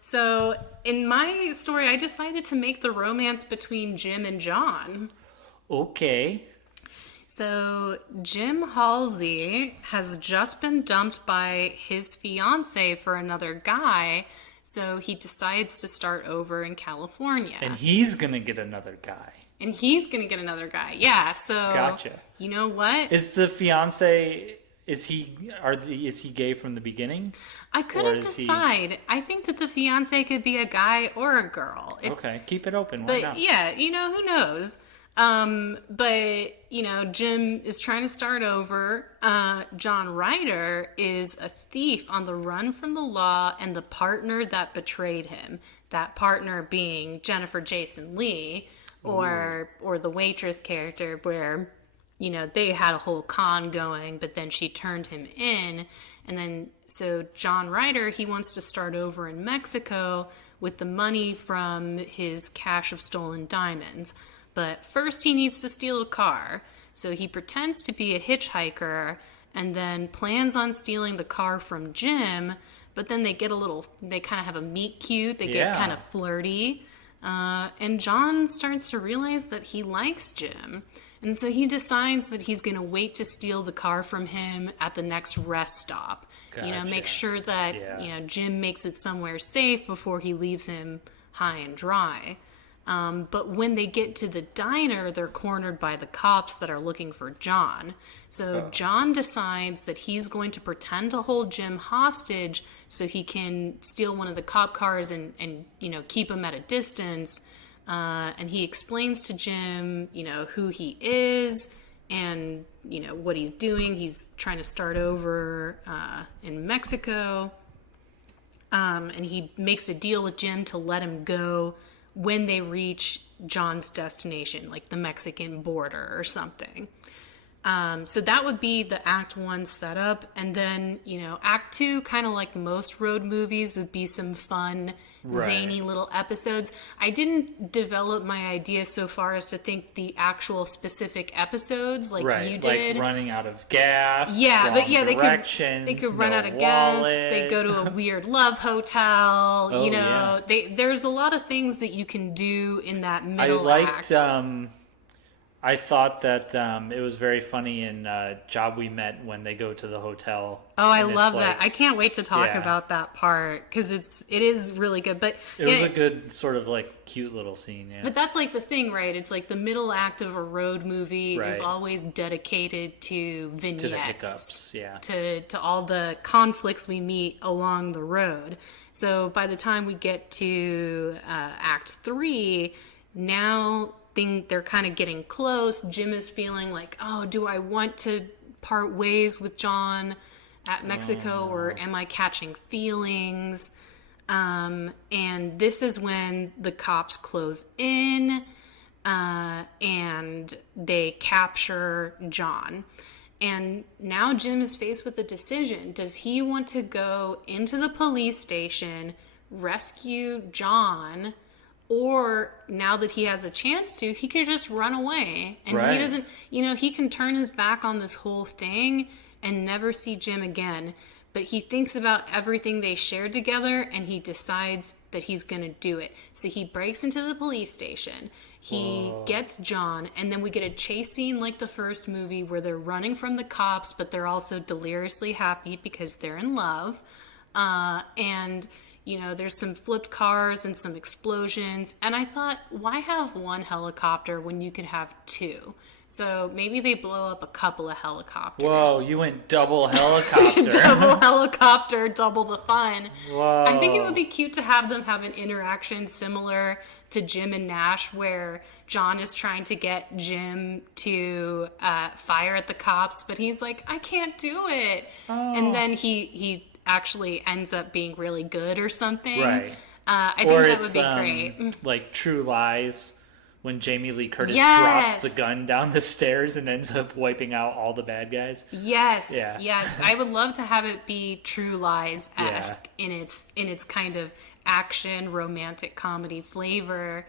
So in my story, I decided to make the romance between Jim and John. Okay. So Jim Halsey has just been dumped by his fiance for another guy, so he decides to start over in California. And he's gonna get another guy. Yeah, so gotcha. You know what? Is the fiance is he gay from the beginning? I couldn't decide. I think that the fiance could be a guy or a girl. Okay, keep it open. Why not? Yeah, who knows? But, Jim is trying to start over. John Ryder is a thief on the run from the law and the partner that betrayed him. That partner being Jennifer Jason Leigh, or the waitress character, where, they had a whole con going, but then she turned him in. And then, so John Ryder, he wants to start over in Mexico with the money from his cache of stolen diamonds. But first he needs to steal a car. So he pretends to be a hitchhiker and then plans on stealing the car from Jim. But then they kind of have a meet cute. They get kind of flirty. And John starts to realize that he likes Jim. And so he decides that he's going to wait to steal the car from him at the next rest stop. Gotcha. Make sure that, Jim makes it somewhere safe before he leaves him high and dry. But when they get to the diner, they're cornered by the cops that are looking for John. So John decides that he's going to pretend to hold Jim hostage so he can steal one of the cop cars and keep him at a distance. And he explains to Jim, who he is and, what he's doing. He's trying to start over in Mexico. And he makes a deal with Jim to let him go when they reach John's destination, like the Mexican border or something. So that would be the Act 1 setup. And then, Act 2, kind of like most road movies, would be some fun, zany little episodes. I didn't develop my idea so far as to think the actual specific episodes like you did. Like running out of gas. Yeah, but yeah, they could run out of gas. Wallet. They go to a weird love hotel. There's a lot of things that you can do in that middle act. I thought that it was very funny in Job We Met when they go to the hotel. Oh, I love that. I can't wait to talk about that part because it is really good. But it was a good sort of like cute little scene. Yeah. But that's like the thing, right? It's like the middle act of a road movie is always dedicated to vignettes. To the hiccups, yeah. To all the conflicts we meet along the road. So by the time we get to Act 3, now they're kind of getting close. Jim is feeling like, oh, do I want to part ways with John at Mexico, or am I catching feelings? And this is when the cops close in and they capture John. And now Jim is faced with a decision. Does he want to go into the police station, rescue John, or now that he has a chance to, he could just run away. And he doesn't, he can turn his back on this whole thing and never see Jim again. But he thinks about everything they shared together and he decides that he's going to do it. So he breaks into the police station. He gets John, and then we get a chase scene like the first movie where they're running from the cops, but they're also deliriously happy because they're in love. And there's some flipped cars and some explosions. And I thought, why have one helicopter when you could have two? So maybe they blow up a couple of helicopters. Whoa, you went double helicopter. Double helicopter, double the fun. Whoa. I think it would be cute to have them have an interaction similar to Jim and Nash, where John is trying to get Jim to fire at the cops, but he's like, I can't do it. Oh. And then he actually ends up being really good or something. Right. I think that would be great. Like True Lies, when Jamie Lee Curtis drops the gun down the stairs and ends up wiping out all the bad guys. Yes. Yeah. Yes. I would love to have it be True Lies-esque in its kind of action, romantic comedy flavor.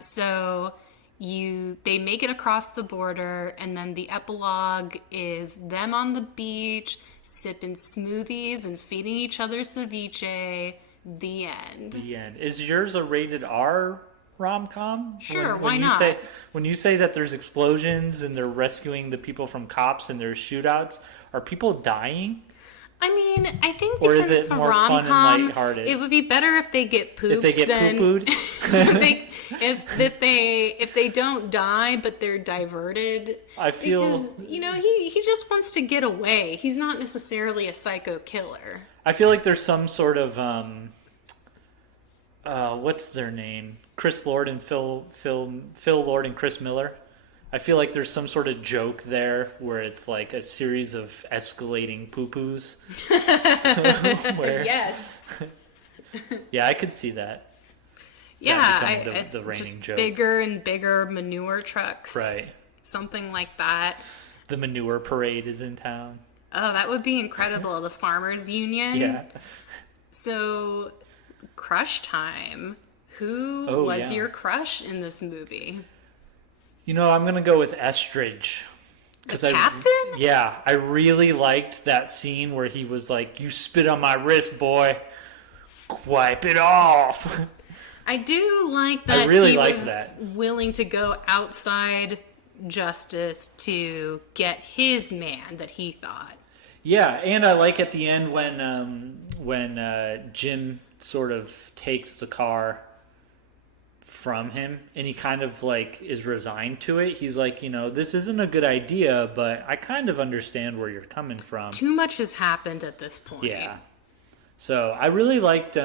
So they make it across the border, and then the epilogue is them on the beach, sipping smoothies and feeding each other ceviche. The end. The end. Is yours a rated R rom-com? Sure, why not? When you say that there's explosions and they're rescuing the people from cops and there's shootouts, are people dying? I mean, I think because it's a rom-com, fun and lighthearted? It would be better if they get pooped. If they get poo-pooed? if they don't die, but they're diverted. I feel... Because, he just wants to get away. He's not necessarily a psycho killer. I feel like there's some sort of... what's their name? Chris Lord and Phil Lord and Chris Miller. I feel like there's some sort of joke there where it's like a series of escalating poo-poos. Yes. Yeah, I could see that. Yeah, the reigning just joke. bigger and bigger manure trucks. Right. Something like that. The manure parade is in town. Oh, that would be incredible. The Farmers Union. Yeah. So, crush time. Who was your crush in this movie? You know, I'm going to go with Estridge. The captain? Yeah, I really liked that scene where he was like, "You spit on my wrist, boy. Wipe it off." I do like that he was willing to go outside justice to get his man that he thought. Yeah, and I like at the end when Jim sort of takes the car from him and he kind of like is resigned to it. He's like, you know, this isn't a good idea, but I kind of understand where you're coming from. Too much has happened at this point. Yeah. So I really liked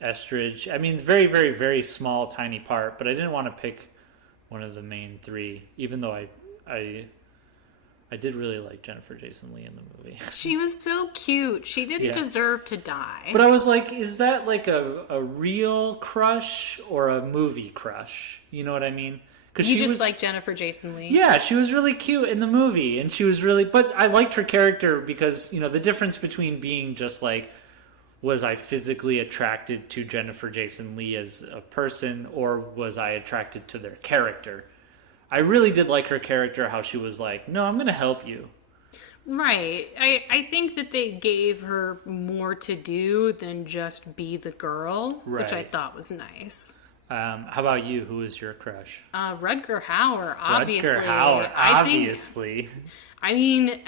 Estridge. I mean, very, very, very small, tiny part, but I didn't want to pick one of the main three, even though I did really like Jennifer Jason Leigh in the movie. She was so cute. She didn't deserve to die. But I was like, is that like a real crush or a movie crush? You know what I mean? Because you just like Jennifer Jason Leigh. Yeah, she was really cute in the movie, and she was really. But I liked her character because you know the difference between being just like, was I physically attracted to Jennifer Jason Leigh as a person, or was I attracted to their character? I really did like her character, how she was like, no, I'm going to help you. Right. I think that they gave her more to do than just be the girl, which I thought was nice. How about you? Who is your crush? Rutger Hauer, obviously. Rutger Hauer, obviously. I mean,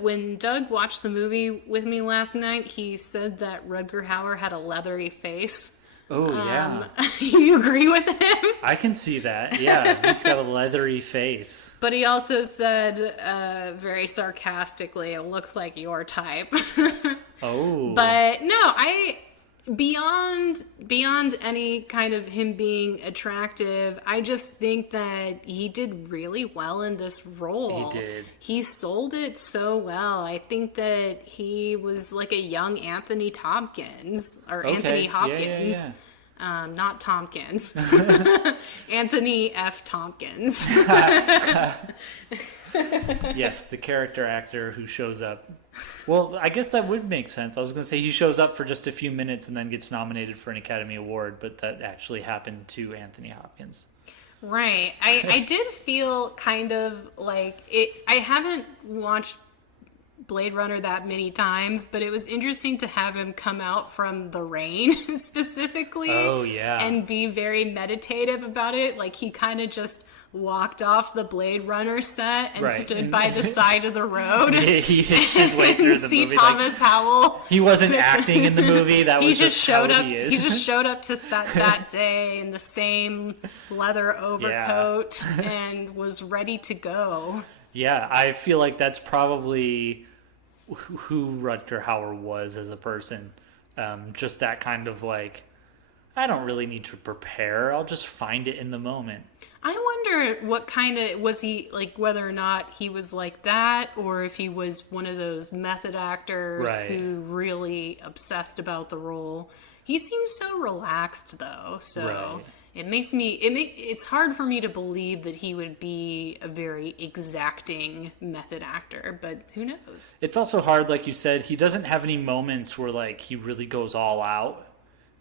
when Doug watched the movie with me last night, he said that Rutger Hauer had a leathery face. Oh, yeah. You agree with him? I can see that. Yeah, he's got a leathery face. But he also said very sarcastically, it looks like your type. Oh. But no, beyond any kind of him being attractive, I just think that he did really well in this role. He did. He sold it so well. I think that he was like a young Anthony Tompkins or Anthony Hopkins. Yeah. Not Tompkins. Anthony F. Tompkins. Yes, the character actor who shows up. Well, I guess that would make sense. I was going to say he shows up for just a few minutes and then gets nominated for an Academy Award, but that actually happened to Anthony Hopkins. Right. I did feel kind of like it. I haven't watched Blade Runner that many times, but it was interesting to have him come out from the rain specifically. Oh, yeah. And be very meditative about it. Like he kind of just walked off the Blade Runner set and stood by the side of the road. He hitched his way through the movie. Thomas Howell. He wasn't acting in the movie. That was just showed how up. he is. He just showed up to set that day in the same leather overcoat and was ready to go. Yeah, I feel like that's probably who Rutger Hauer was as a person. Just that kind of like, I don't really need to prepare. I'll just find it in the moment. I wonder what kind of, was he, like, whether or not he was like that, or if he was one of those method actors who really obsessed about the role. He seems so relaxed, though, so it makes me, it's hard for me to believe that he would be a very exacting method actor, but who knows? It's also hard, like you said, he doesn't have any moments where, like, he really goes all out,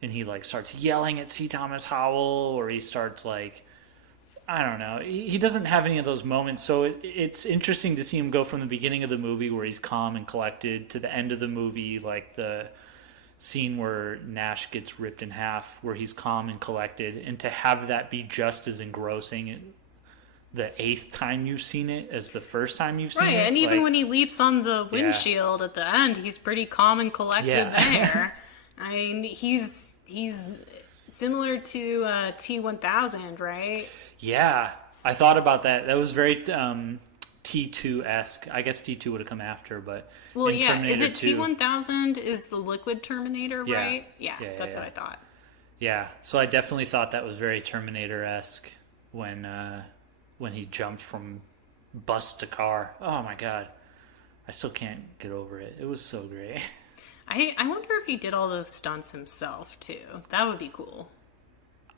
and he, like, starts yelling at C. Thomas Howell, or he starts, like, I don't know. He doesn't have any of those moments, so it's interesting to see him go from the beginning of the movie where he's calm and collected to the end of the movie, like the scene where Nash gets ripped in half, where he's calm and collected, and to have that be just as engrossing the 8th time you've seen it as the first time you've seen it. Right, and even when he leaps on the windshield at the end, he's pretty calm and collected there. I mean, he's similar to T-1000, right? Yeah, I thought about that. That was very T2-esque. I guess T2 would have come after, but... Well, yeah, is it T-1000 is the liquid Terminator, right? Yeah, that's what I thought. Yeah, so I definitely thought that was very Terminator-esque when he jumped from bus to car. Oh my god, I still can't get over it. It was so great. I wonder if he did all those stunts himself too. That would be cool.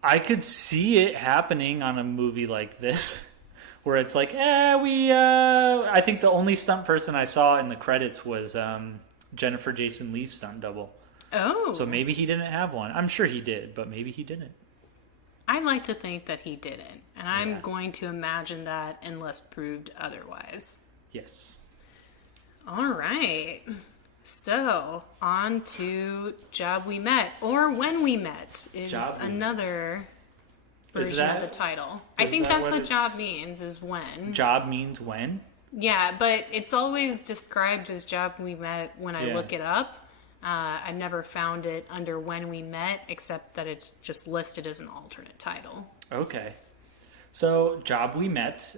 I could see it happening on a movie like this, where it's like, I think the only stunt person I saw in the credits was Jennifer Jason Leigh's stunt double. Oh. So maybe he didn't have one. I'm sure he did, but maybe he didn't. I'd like to think that he didn't, and I'm Yeah. going to imagine that unless proved otherwise. Yes. All right. So, on to Job We Met, or When We Met is Job We Met. another Is version of that- the title. I is think that that's what what it's- job means, is when. Job means when? Yeah, but it's always described as Job We Met when I Yeah. look it up. I never found it under When We Met, except that it's just listed as an alternate title. Okay. So, Job We Met.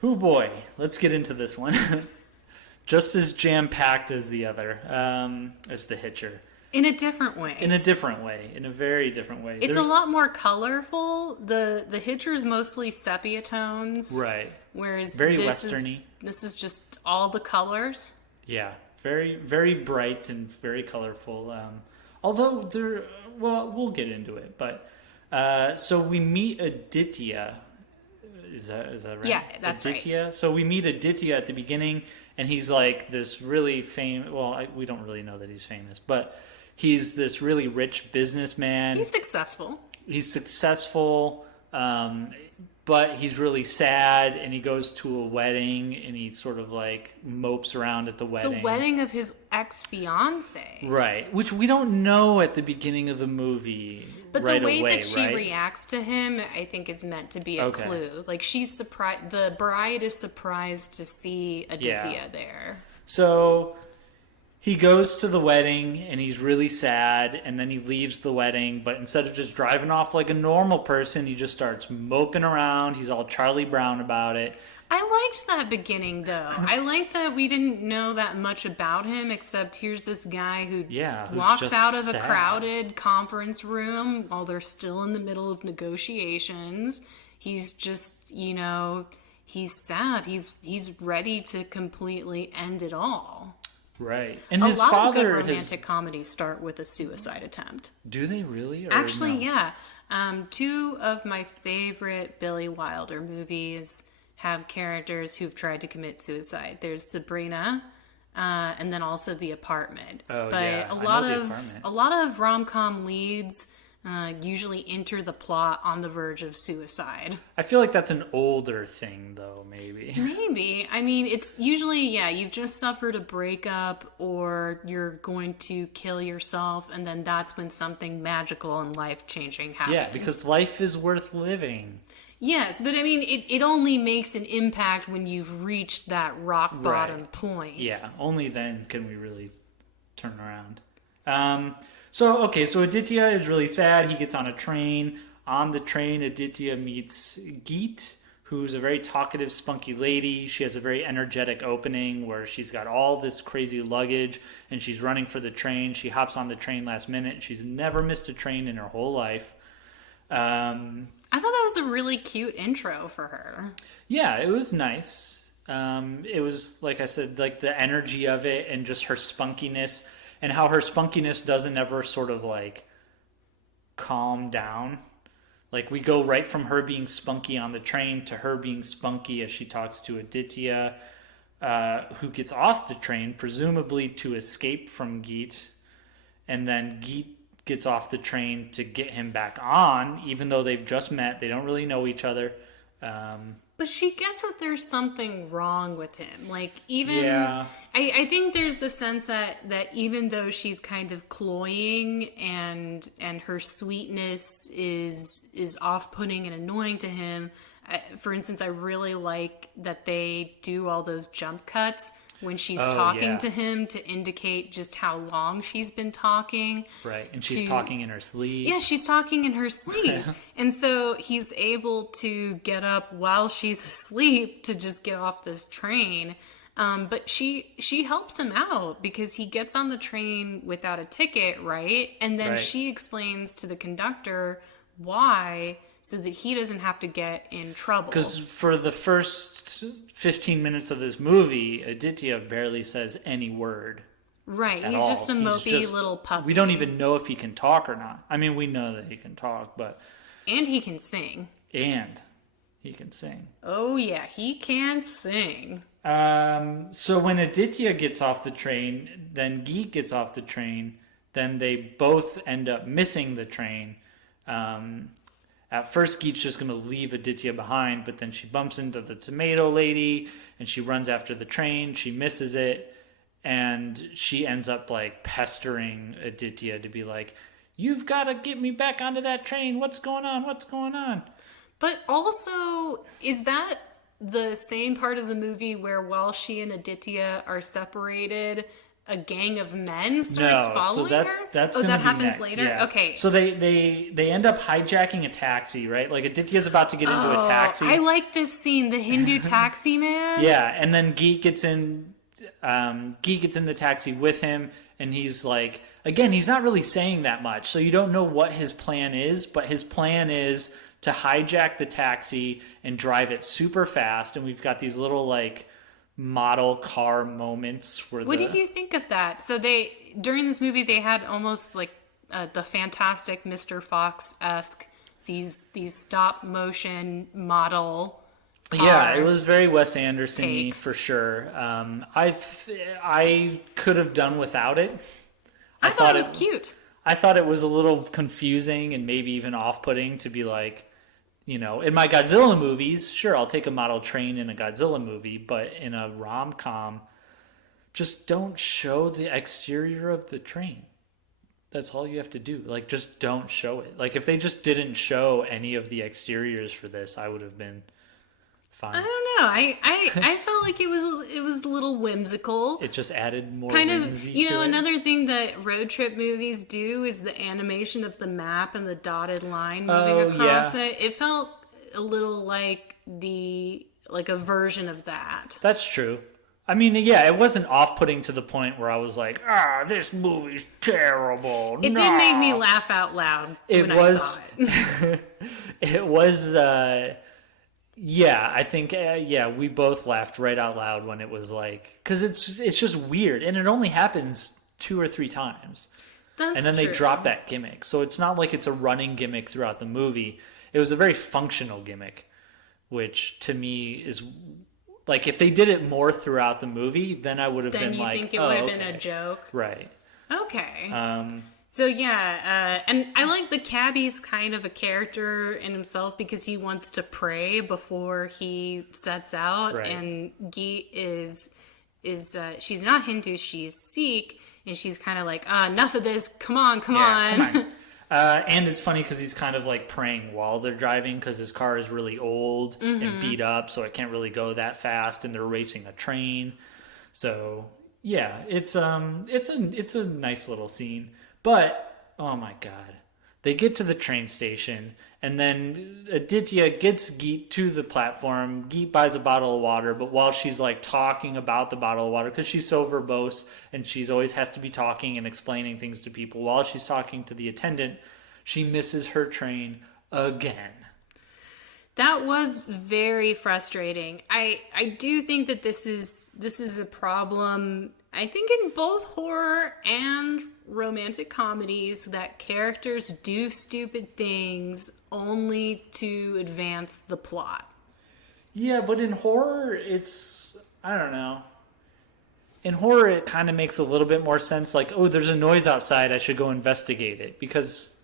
Oh boy, let's get into this one. Just as jam-packed as the other, as the Hitcher. In a different way. In a different way, in a very different way. It's a lot more colorful. The Hitcher is mostly sepia tones. Right. Whereas Very this westerny. This is just all the colors. Yeah. Very, very bright and very colorful. Although there, well, we'll get into it. But so we meet Aditya. Is that right? Yeah, that's Aditya. right. So we meet Aditya at the beginning, and he's like this really famous. Well, we don't really know that he's famous, but he's this really rich businessman. He's successful. He's successful, but he's really sad, and he goes to a wedding, and he sort of like mopes around at the wedding. The wedding of his ex-fiance. Right, which we don't know at the beginning of the movie. But right the way away, that she right? reacts to him, I think, is meant to be a Okay. clue. Like, she's surprised. The bride is surprised to see Aditya there. So he goes to the wedding and he's really sad, and then he leaves the wedding, but instead of just driving off like a normal person, he just starts moping around. He's all Charlie Brown about it. I liked that beginning, though. I liked that we didn't know that much about him, except here's this guy who who's walks just out of a sad. crowded conference room while they're still in the middle of negotiations. He's just, he's sad. He's ready to completely end it all. Right. And A his lot of good father romantic comedies start with a suicide attempt. Do they really? Or Actually, no? yeah. Two of my favorite Billy Wilder movies have characters who've tried to commit suicide. There's Sabrina, and then also The Apartment. Oh, but yeah. a I lot know The of Apartment. a lot of rom-com leads usually enter the plot on the verge of suicide. I feel like that's an older thing, though, maybe. Maybe. I mean, it's usually, you've just suffered a breakup or you're going to kill yourself, and then that's when something magical and life-changing happens. Yeah, because life is worth living. Yes, but I mean, it only makes an impact when you've reached that rock bottom Right. point. Yeah, only then can we really turn around. So Aditya is really sad. He gets on a train. On the train, Aditya meets Geet, who's a very talkative, spunky lady. She has a very energetic opening where she's got all this crazy luggage and she's running for the train. She hops on the train last minute. She's never missed a train in her whole life. I thought that was a really cute intro for her. Yeah, it was nice. It was, like I said, like the energy of it and just her spunkiness, and how her spunkiness doesn't ever sort of like calm down. Like we go right from her being spunky on the train to her being spunky as she talks to Aditya, who gets off the train, presumably to escape from Geet, and then Geet gets off the train to get him back on, even though they've just met. They don't really know each other. But she gets that there's something wrong with him. Like, even... Yeah. I think there's the sense that even though she's kind of cloying and her sweetness is off-putting and annoying to him, for instance, I really like that they do all those jump cuts when she's talking to him to indicate just how long she's been talking. Right, and she's talking in her sleep. Yeah, she's talking in her sleep. And so he's able to get up while she's asleep to just get off this train. But she helps him out because he gets on the train without a ticket, right? And then Right. she explains to the conductor why, so that he doesn't have to get in trouble. Because for the first 15 minutes of this movie, Aditya barely says any word. Right, At he's all. just a He's mopey just- little puppy. We don't even know if he can talk or not. I mean, we know that he can talk, but And he can sing. and he can sing. Oh yeah, he can sing. So when Aditya gets off the train, then Geet gets off the train, then they both end up missing the train. At first, Geet's just going to leave Aditya behind, but then she bumps into the tomato lady, and she runs after the train. She misses it, and she ends up like pestering Aditya to be like, "You've got to get me back onto that train. What's going on? What's going on?" But also, is that the same part of the movie where while she and Aditya are separated, a gang of men starts following so her? that's oh, gonna that be happens next, later? yeah. Okay. So they end up hijacking a taxi, right? Like Aditya's about to get into a taxi. I like this scene, the Hindu taxi man. Yeah, and then Geet gets in the taxi with him, and he's like, again, he's not really saying that much, so you don't know what his plan is, but his plan is to hijack the taxi and drive it super fast, and we've got these little like model car moments where What did you think of that? So during this movie they had almost like the Fantastic Mr. Fox-esque these stop motion model Yeah, car it was very Wes Anderson-y takes. for sure. I could have done without it. I thought it was cute. I thought it was a little confusing and maybe even off-putting to be like, you know, in my Godzilla movies, sure, I'll take a model train in a Godzilla movie, but in a rom-com, just don't show the exterior of the train. That's all you have to do. Like, just don't show it. Like, if they just didn't show any of the exteriors for this, I would have been fine. I don't know. I felt like it was a little whimsical. It just added more Kind of, whimsy you know, to it. another thing that road trip movies do is the animation of the map and the dotted line moving across it. It felt a little like a version of that. That's true. I mean, yeah, it wasn't off-putting to the point where I was like, this movie's terrible. It did make me laugh out loud when I saw it. It was, yeah, I think, we both laughed right out loud when it was like, because it's just weird, and it only happens 2 or 3 times. That's And then true. they drop that gimmick. So it's not like it's a running gimmick throughout the movie. It was a very functional gimmick, which to me is like if they did it more throughout the movie, then I would have Then been you like, think it would have been a joke? Right. Okay. So yeah, and I like the cabbie's kind of a character in himself because he wants to pray before he sets out, Right. and Geet is she's not Hindu, she's Sikh, and she's kind of like, enough of this, come on. Come on. And it's funny because he's kind of like praying while they're driving because his car is really old and beat up, so it can't really go that fast, and they're racing a train. So yeah, it's a nice little scene. But oh my god, they get to the train station, and then Aditya gets Geet to the platform. Geet buys a bottle of water, but while she's like talking about the bottle of water, because she's so verbose and she's always has to be talking and explaining things to people, while she's talking to the attendant, she misses her train again. That was very frustrating. I do think that this is a problem, I think, in both horror and romantic comedies, that characters do stupid things only to advance the plot. Yeah, but in horror, I don't know. In horror, it kind of makes a little bit more sense. Like, oh, there's a noise outside, I should go investigate it. Because,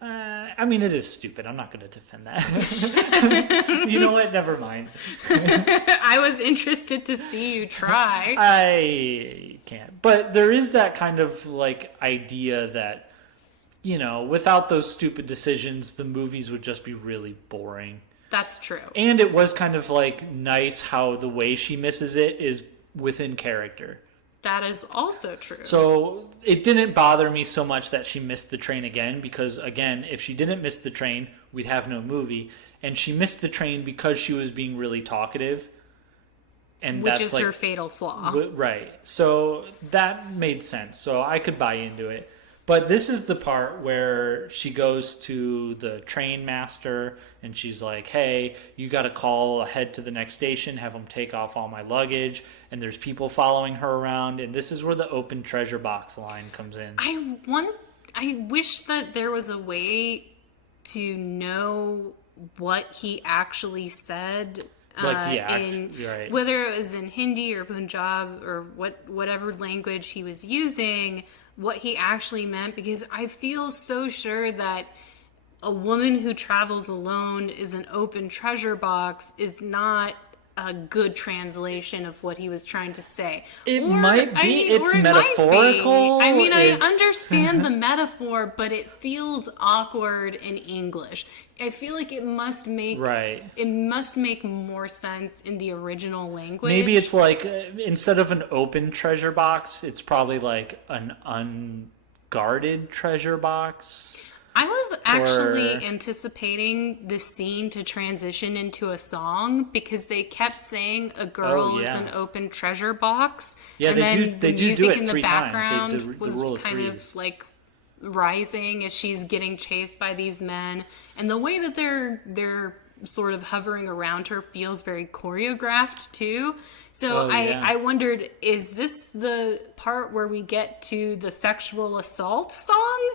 I mean, it is stupid. I'm not going to defend that. You know what? Never mind. I was interested to see you try. I can't. But there is that kind of, like, idea that, you know, without those stupid decisions, the movies would just be really boring. That's true. And it was kind of, like, nice how the way she misses it is within character. That is also true. So it didn't bother me so much that she missed the train again, because again, if she didn't miss the train, we'd have no movie. And she missed the train because she was being really talkative. and which that's is like her fatal flaw. right. So that made sense. So I could buy into it. But this is the part where she goes to the train master and she's like, hey, you got to call ahead to the next station, have them take off all my luggage. And there's people following her around. And this is where the open treasure box line comes in. I wish that there was a way to know what he actually said. Right. Whether it was in Hindi or Punjab or whatever language he was using, what he actually meant, because I feel so sure that a woman who travels alone is an open treasure box is not a good translation of what he was trying to say. It might be. It's metaphorical. I mean, I understand the metaphor, but it feels awkward in English. I feel like it must make more sense in the original language. Maybe it's like instead of an open treasure box, it's probably like an unguarded treasure box. I was actually anticipating this scene to transition into a song because they kept saying a girl is an open treasure box. Yeah, and then the music in the background the was kind of like rising as she's getting chased by these men. And the way that they're sort of hovering around her feels very choreographed too. So I wondered, is this the part where we get to the sexual assault song?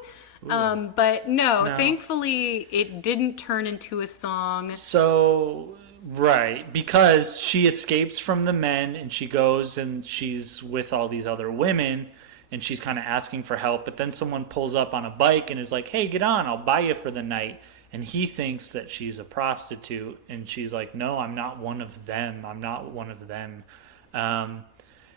But no, thankfully it didn't turn into a song. So, right, because she escapes from the men and she goes and she's with all these other women and she's kind of asking for help. But then someone pulls up on a bike and is like, hey, get on, I'll buy you for the night. And he thinks that she's a prostitute. And she's like, no, I'm not one of them. I'm not one of them.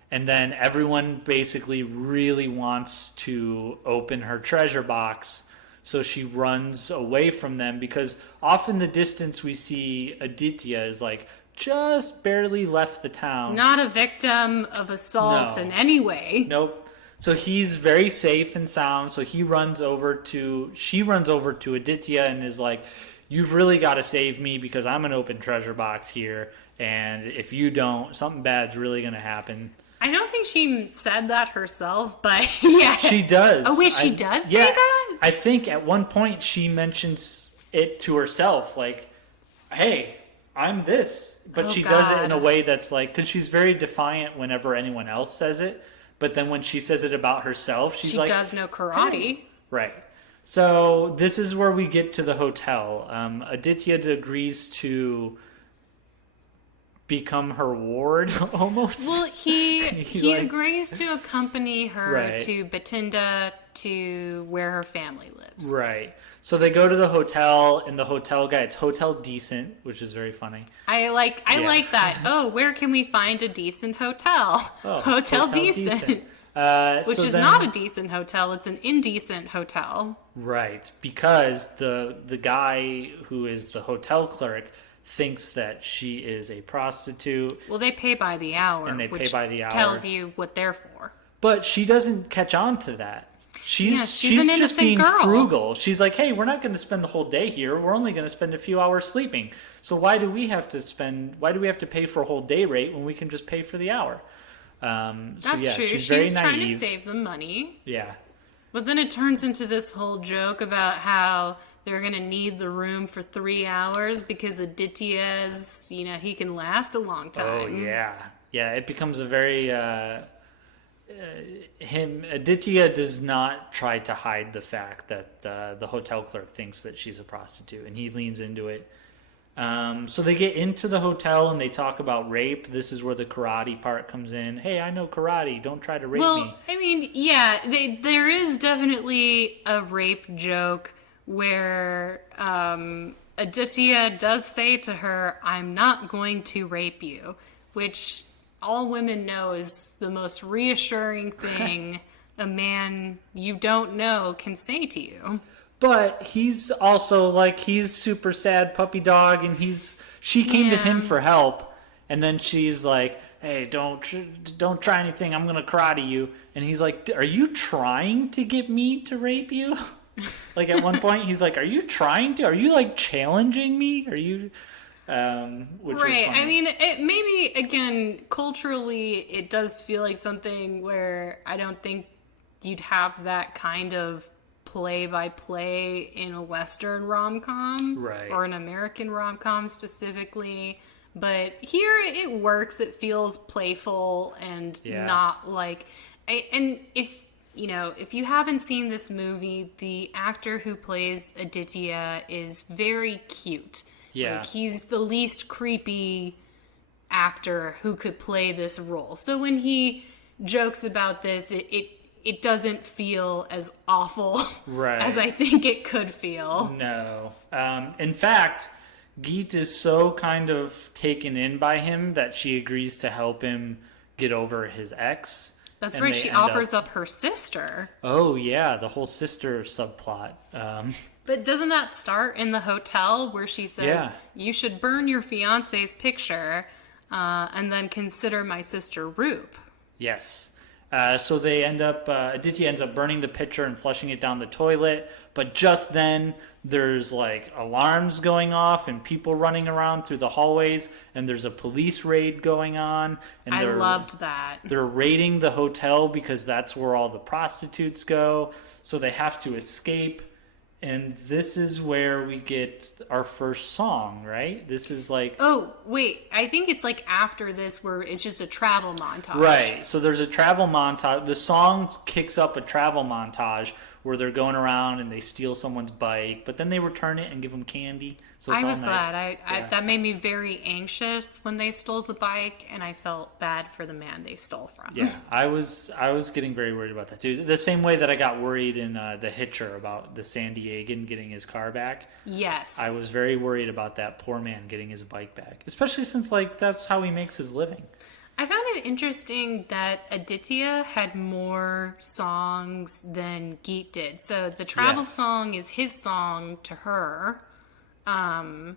And then everyone basically really wants to open her treasure box. So she runs away from them because off in the distance we see Aditya is like just barely left the town. Not a victim of assault in any way. Nope. So he's very safe and sound. So she runs over to Aditya and is like, you've really got to save me because I'm an open treasure box here. And if you don't, something bad's really going to happen. I don't think she said that herself, but yeah. She does. Oh, wait, she does say that? I think at one point she mentions it to herself, like, hey, I'm this. But she does it in a way that's like, because she's very defiant whenever anyone else says it. But then when she says it about herself, she's like... She does know karate. Hey. Right. So this is where we get to the hotel. Aditya agrees to become her ward almost. Well, he agrees to accompany her to Batinda to where her family lives. Right. So they go to the hotel, and the hotel guy, it's Hotel Decent, which is very funny. I like that. Oh, where can we find a decent hotel? Oh, Hotel Decent. Which is not a decent hotel, it's an indecent hotel. Right, because the guy who is the hotel clerk thinks that she is a prostitute. Well, they pay by the hour, which tells you what they're for. But she doesn't catch on to that. She's an innocent just being girl. frugal. She's like, hey, we're not going to spend the whole day here. We're only going to spend a few hours sleeping. So why do we have to pay for a whole day rate when we can just pay for the hour? That's true. She's very naive. Trying to save them money. Yeah. But then it turns into this whole joke about how they're going to need the room for 3 hours because Aditya's, he can last a long time. Oh, yeah. Yeah, it becomes a very... Aditya does not try to hide the fact that the hotel clerk thinks that she's a prostitute, and he leans into it. So they get into the hotel and they talk about rape. This is where the karate part comes in. Hey, I know karate. Don't try to rape me. Well, I mean, yeah, there is definitely a rape joke where Aditya does say to her, I'm not going to rape you, which all women know is the most reassuring thing a man you don't know can say to you. But he's also like, he's super sad puppy dog, and she came to him for help, and then she's like, hey, don't try anything, I'm gonna karate you. And he's like, are you trying to get me to rape you? Like at one point he's like, are you like challenging me? which Right. was funny. I mean, it maybe again culturally, it does feel like something where I don't think you'd have that kind of play by play in a Western rom com, Right. or an American rom com specifically. But here it works. It feels playful and Yeah. not like. And if you haven't seen this movie, the actor who plays Aditya is very cute. Yeah. Like, he's the least creepy actor who could play this role. So when he jokes about this, it doesn't feel as awful Right. as I think it could feel. No. In fact, Geet is so kind of taken in by him that she agrees to help him get over his ex. That's And right. they She end offers up... up her sister. Oh, yeah, the whole sister subplot. But doesn't that start in the hotel where she says, Yeah. you should burn your fiance's picture and then consider my sister Roop? Yes. So they end up, Aditya ends up burning the picture and flushing it down the toilet. But just then, there's like alarms going off and people running around through the hallways, and there's a police raid going on. And I loved that. They're raiding the hotel because that's where all the prostitutes go. So they have to escape. And this is where we get our first song, right? This is like... Oh, wait. I think it's like after this where it's just a travel montage. Right. So there's a travel montage. The song kicks up a travel montage where they're going around and they steal someone's bike, but then they return it and give them candy. So it's I all was nice. glad. Yeah. That made me very anxious when they stole the bike, and I felt bad for the man they stole from. Yeah, I was getting very worried about that too. The same way that I got worried in the Hitcher about the San Diegan getting his car back. Yes. I was very worried about that poor man getting his bike back, especially since like that's how he makes his living. I found it interesting that Aditya had more songs than Geet did. So the travel Yes. song is his song to her. And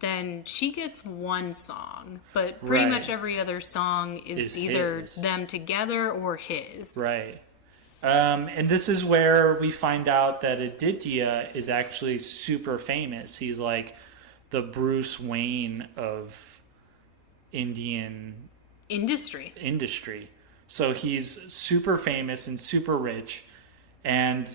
then she gets one song, but pretty Right. much every other song is either his. them together or his. Right. And this is where we find out that Aditya is actually super famous. He's like the Bruce Wayne of Indian Industry. So he's super famous and super rich. And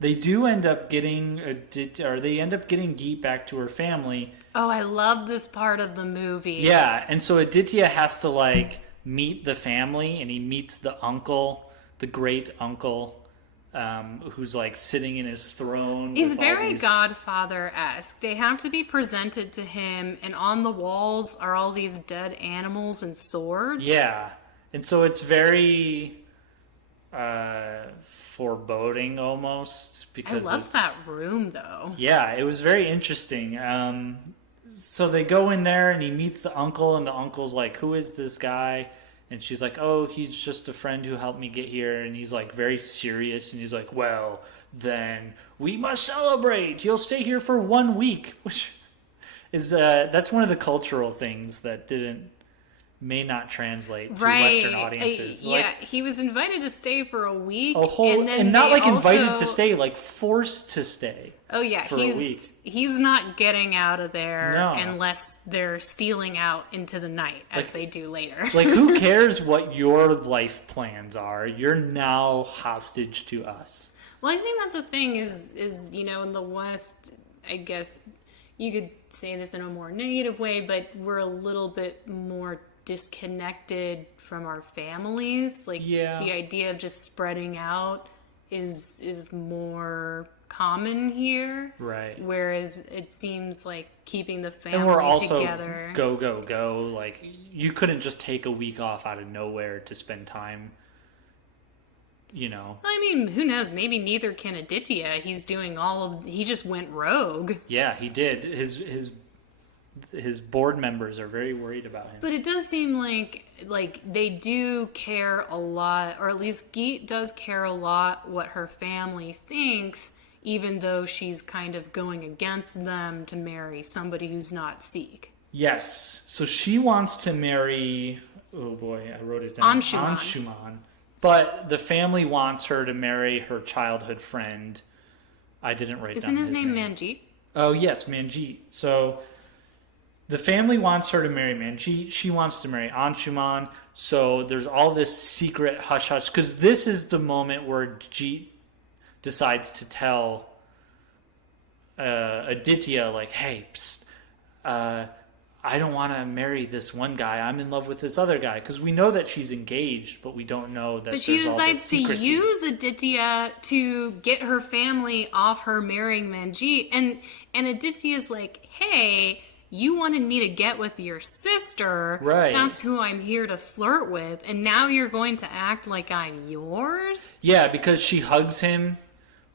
they do end up getting Geet back to her family. Oh, I love this part of the movie. Yeah, and so Aditya has to like meet the family, and he meets the uncle, the great uncle, who's like sitting in his throne. He's with all very these... Godfather-esque. They have to be presented to him, and on the walls are all these dead animals and swords. Yeah, and so it's very foreboding almost I because love that room, though. Yeah, it was very interesting. So they go in there and he meets the uncle, and the uncle's like, "Who is this guy?" And she's like, "Oh, he's just a friend who helped me get here." And he's like very serious, and he's like, "Well, then we must celebrate. You'll stay here for 1 week," which is that's one of the cultural things that may not translate to Western audiences. Yeah, he was invited to stay for a week. A whole, and, then not they like invited also... to stay, like forced to stay. Oh yeah, for a week. He's not getting out of there No. unless they're stealing out into the night, as they do later. Like, who cares what your life plans are? You're now hostage to us. Well, I think that's the thing is in the West, I guess you could say this in a more negative way, but we're a little bit more disconnected from our families. Like, Yeah. the idea of just spreading out is more common here. Right. Whereas it seems like keeping the family And we're also together. go. Like, you couldn't just take a week off out of nowhere to spend time, I mean, who knows? Maybe neither can Aditya. He's doing he just went rogue. Yeah, he did. His board members are very worried about him. But it does seem like they do care a lot, or at least Geet does care a lot what her family thinks, even though she's kind of going against them to marry somebody who's not Sikh. Yes. So she wants to marry... Oh boy, I wrote it down. Anshuman. But the family wants her to marry her childhood friend. I didn't write down Isn't his name Manjeet? Oh yes, Manjeet. So the family wants her to marry Manjeet. She wants to marry Anshuman. So there's all this secret hush hush because this is the moment where Jeet decides to tell Aditya, like, hey, psst, I don't want to marry this one guy. I'm in love with this other guy. Because we know that she's engaged, but we don't know that But she there's all this decides to secrecy. use Aditya to get her family off her marrying Manjeet. And Aditya's like, hey, you wanted me to get with your sister. Right. That's who I'm here to flirt with. And now you're going to act like I'm yours? Yeah, because she hugs him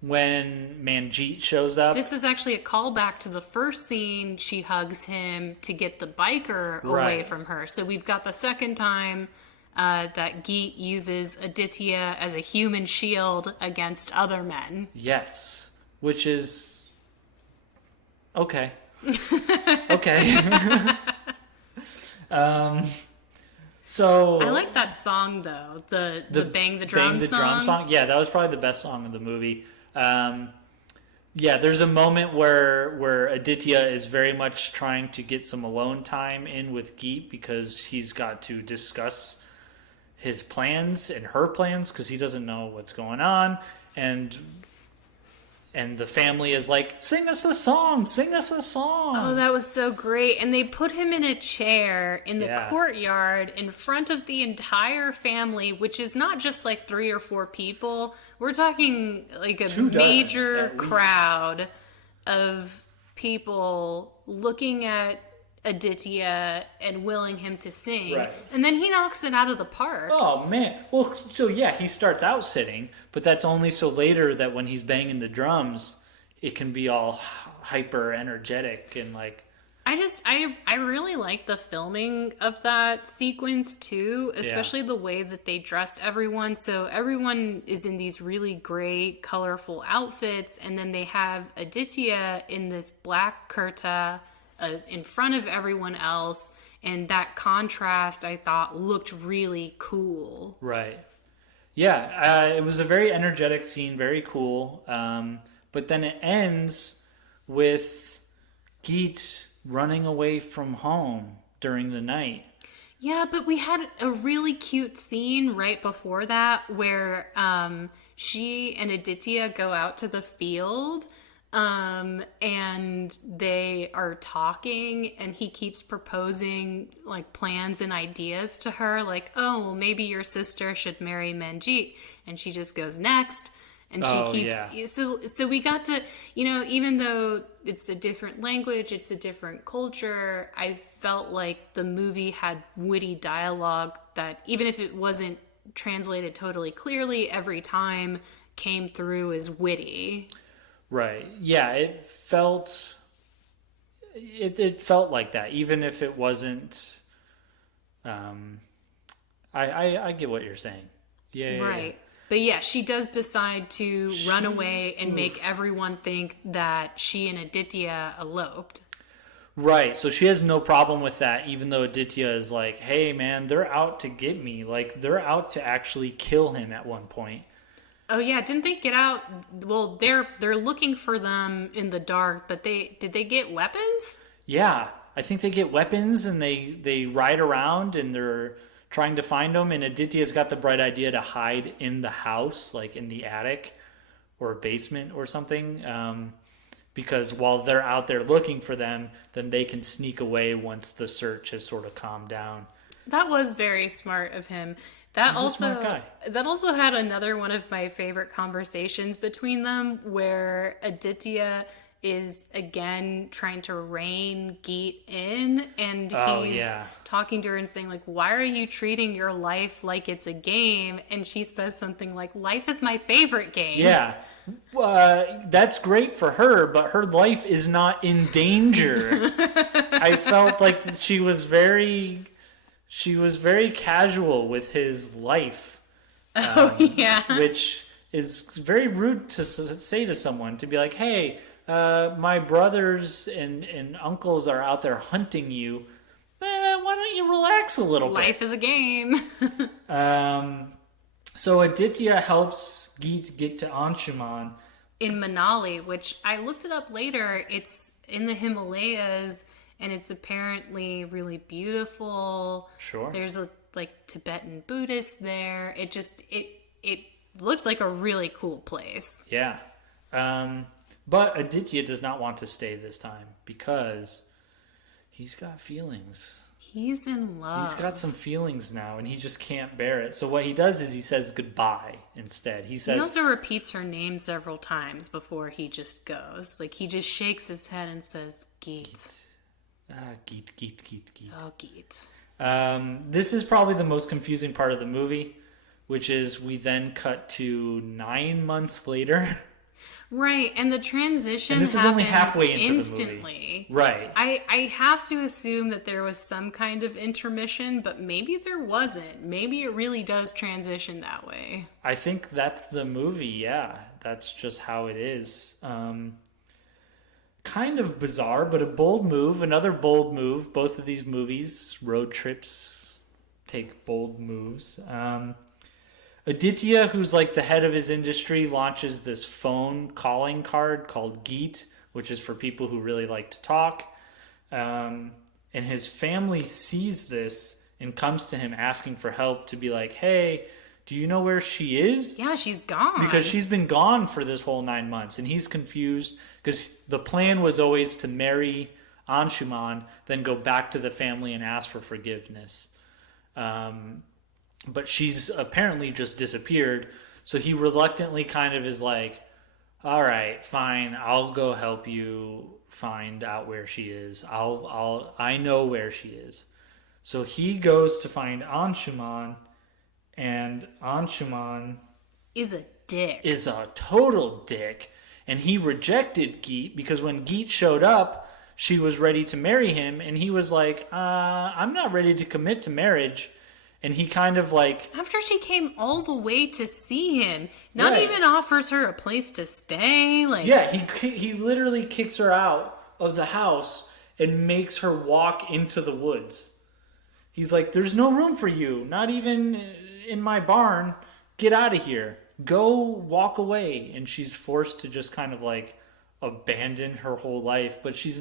when Manjeet shows up. This is actually a callback to the first scene. She hugs him to get the biker away Right. from her. So we've got the second time that Geet uses Aditya as a human shield against other men. Yes. Which is... Okay. Okay. So... I like that song though, the Bang the Drum Bang the song. Drum song. Yeah, that was probably the best song of the movie. Yeah, there's a moment where Aditya is very much trying to get some alone time in with Geet because he's got to discuss his plans and her plans because he doesn't know what's going on, and the family is like, sing us a song, sing us a song. Oh, that was so great. And they put him in a chair in the Yeah. courtyard in front of the entire family, which is not just like 3 or 4 people. We're talking like a 24 major at least. crowd of people looking at Aditya and willing him to sing. Right. And then he knocks it out of the park. Oh man! Well, so yeah, he starts out sitting, but that's only so later that when he's banging the drums, it can be all hyper energetic and like. I really like the filming of that sequence too, especially the way that they dressed everyone. So everyone is in these really great, colorful outfits, and then they have Aditya in this black kurta in front of everyone else, and that contrast I thought looked really cool. Right. Yeah, it was a very energetic scene, very cool. But then it ends with Geet running away from home during the night. Yeah, but we had a really cute scene right before that where she and Aditya go out to the field and they are talking, and he keeps proposing like plans and ideas to her, like, oh, well, maybe your sister should marry Manjeet. And she just goes, next. And she keeps so we got to, even though it's a different language, it's a different culture, I felt like the movie had witty dialogue that, even if it wasn't translated totally clearly, every time came through as witty. Right. Yeah, it felt like that, even if it wasn't. I get what you're saying. Yeah. Right. Yeah. But yeah, she does decide to run away and make everyone think that she and Aditya eloped. Right. So she has no problem with that, even though Aditya is like, hey, man, they're out to get me. Like, they're out to actually kill him at one point. Oh yeah, didn't they get out? Well, they're looking for them in the dark, but did they get weapons? Yeah. I think they get weapons and they ride around and they're trying to find them, and Aditya's got the bright idea to hide in the house, like in the attic or basement or something, because while they're out there looking for them, then they can sneak away once the search has sort of calmed down. That was very smart of him. He's a smart guy. That also had another one of my favorite conversations between them, where Aditya is again trying to rein Geet in, and he's talking to her and saying, like, why are you treating your life like it's a game? And she says something like, life is my favorite game. Yeah. That's great for her, but her life is not in danger. I felt like she was very casual with his life. Which is very rude to say to someone, to be like, hey, my brothers and uncles are out there hunting you. Why don't you relax a little bit? Life is a game. So Aditya helps Geet get to Anshuman, in Manali, which I looked it up later. It's in the Himalayas, and it's apparently really beautiful. Sure. There's a like Tibetan Buddhist there. It looked like a really cool place. Yeah. But Aditya does not want to stay this time because he's got feelings. He's in love. He's got some feelings now, and he just can't bear it. So what he does is he says goodbye instead. He also repeats her name several times before he just goes. Like, he just shakes his head and says, Geet. Geet, Geet, Geet, Geet. Oh, Geet. This is probably the most confusing part of the movie, which is we then cut to 9 months later. Right, and the transition and this is only halfway into instantly. The movie. Right. I have to assume that there was some kind of intermission, but maybe there wasn't. Maybe it really does transition that way. I think that's the movie, yeah. That's just how it is. Kind of bizarre, but a bold move. Another bold move. Both of these movies, road trips, take bold moves. Aditya, who's like the head of his industry, launches this phone calling card called Geet, which is for people who really like to talk. And his family sees this and comes to him asking for help to be like, hey, do you know where she is? Yeah, she's gone. Because she's been gone for this whole 9 months. And he's confused because the plan was always to marry Anshuman, then go back to the family and ask for forgiveness. But she's apparently just disappeared. So he reluctantly kind of is like, all right, fine, I'll go help you find out where she is. I know where she is. So he goes to find Anshuman, and Anshuman is a dick. Is a total dick. And he rejected Geet because when Geet showed up, she was ready to marry him, and he was like, I'm not ready to commit to marriage. And he kind of like... After she came all the way to see him, not right. even offers her a place to stay. Like, yeah, he literally kicks her out of the house and makes her walk into the woods. He's like, there's no room for you, not even in my barn. Get out of here. Go walk away. And she's forced to just kind of like abandon her whole life. But she's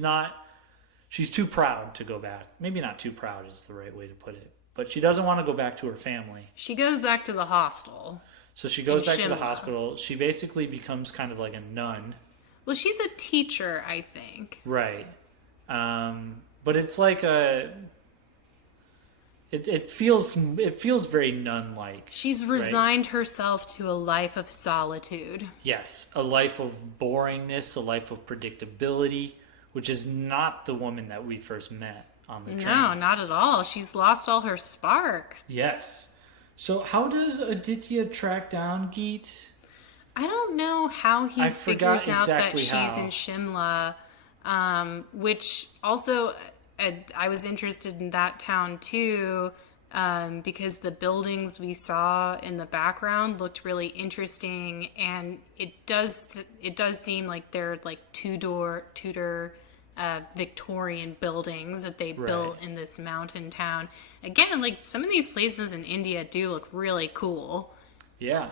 too proud to go back. Maybe not too proud is the right way to put it. But she doesn't want to go back to her family. She goes back to the hostel. So she goes back to the hospital. She basically becomes kind of like a nun. Well, she's a teacher, I think. Right. But it's like it feels very nun-like. She's resigned herself to a life of solitude. Yes, a life of boringness, a life of predictability, which is not the woman that we first met on the train. No, not at all. She's lost all her spark. Yes. So how does Aditya track down Geet? I don't know how he figures out that she's in Shimla, which also I was interested in that town too, because the buildings we saw in the background looked really interesting, and it does seem like they're like Tudor Victorian buildings that they built in this mountain town. Again, like some of these places in India do look really cool. Yeah.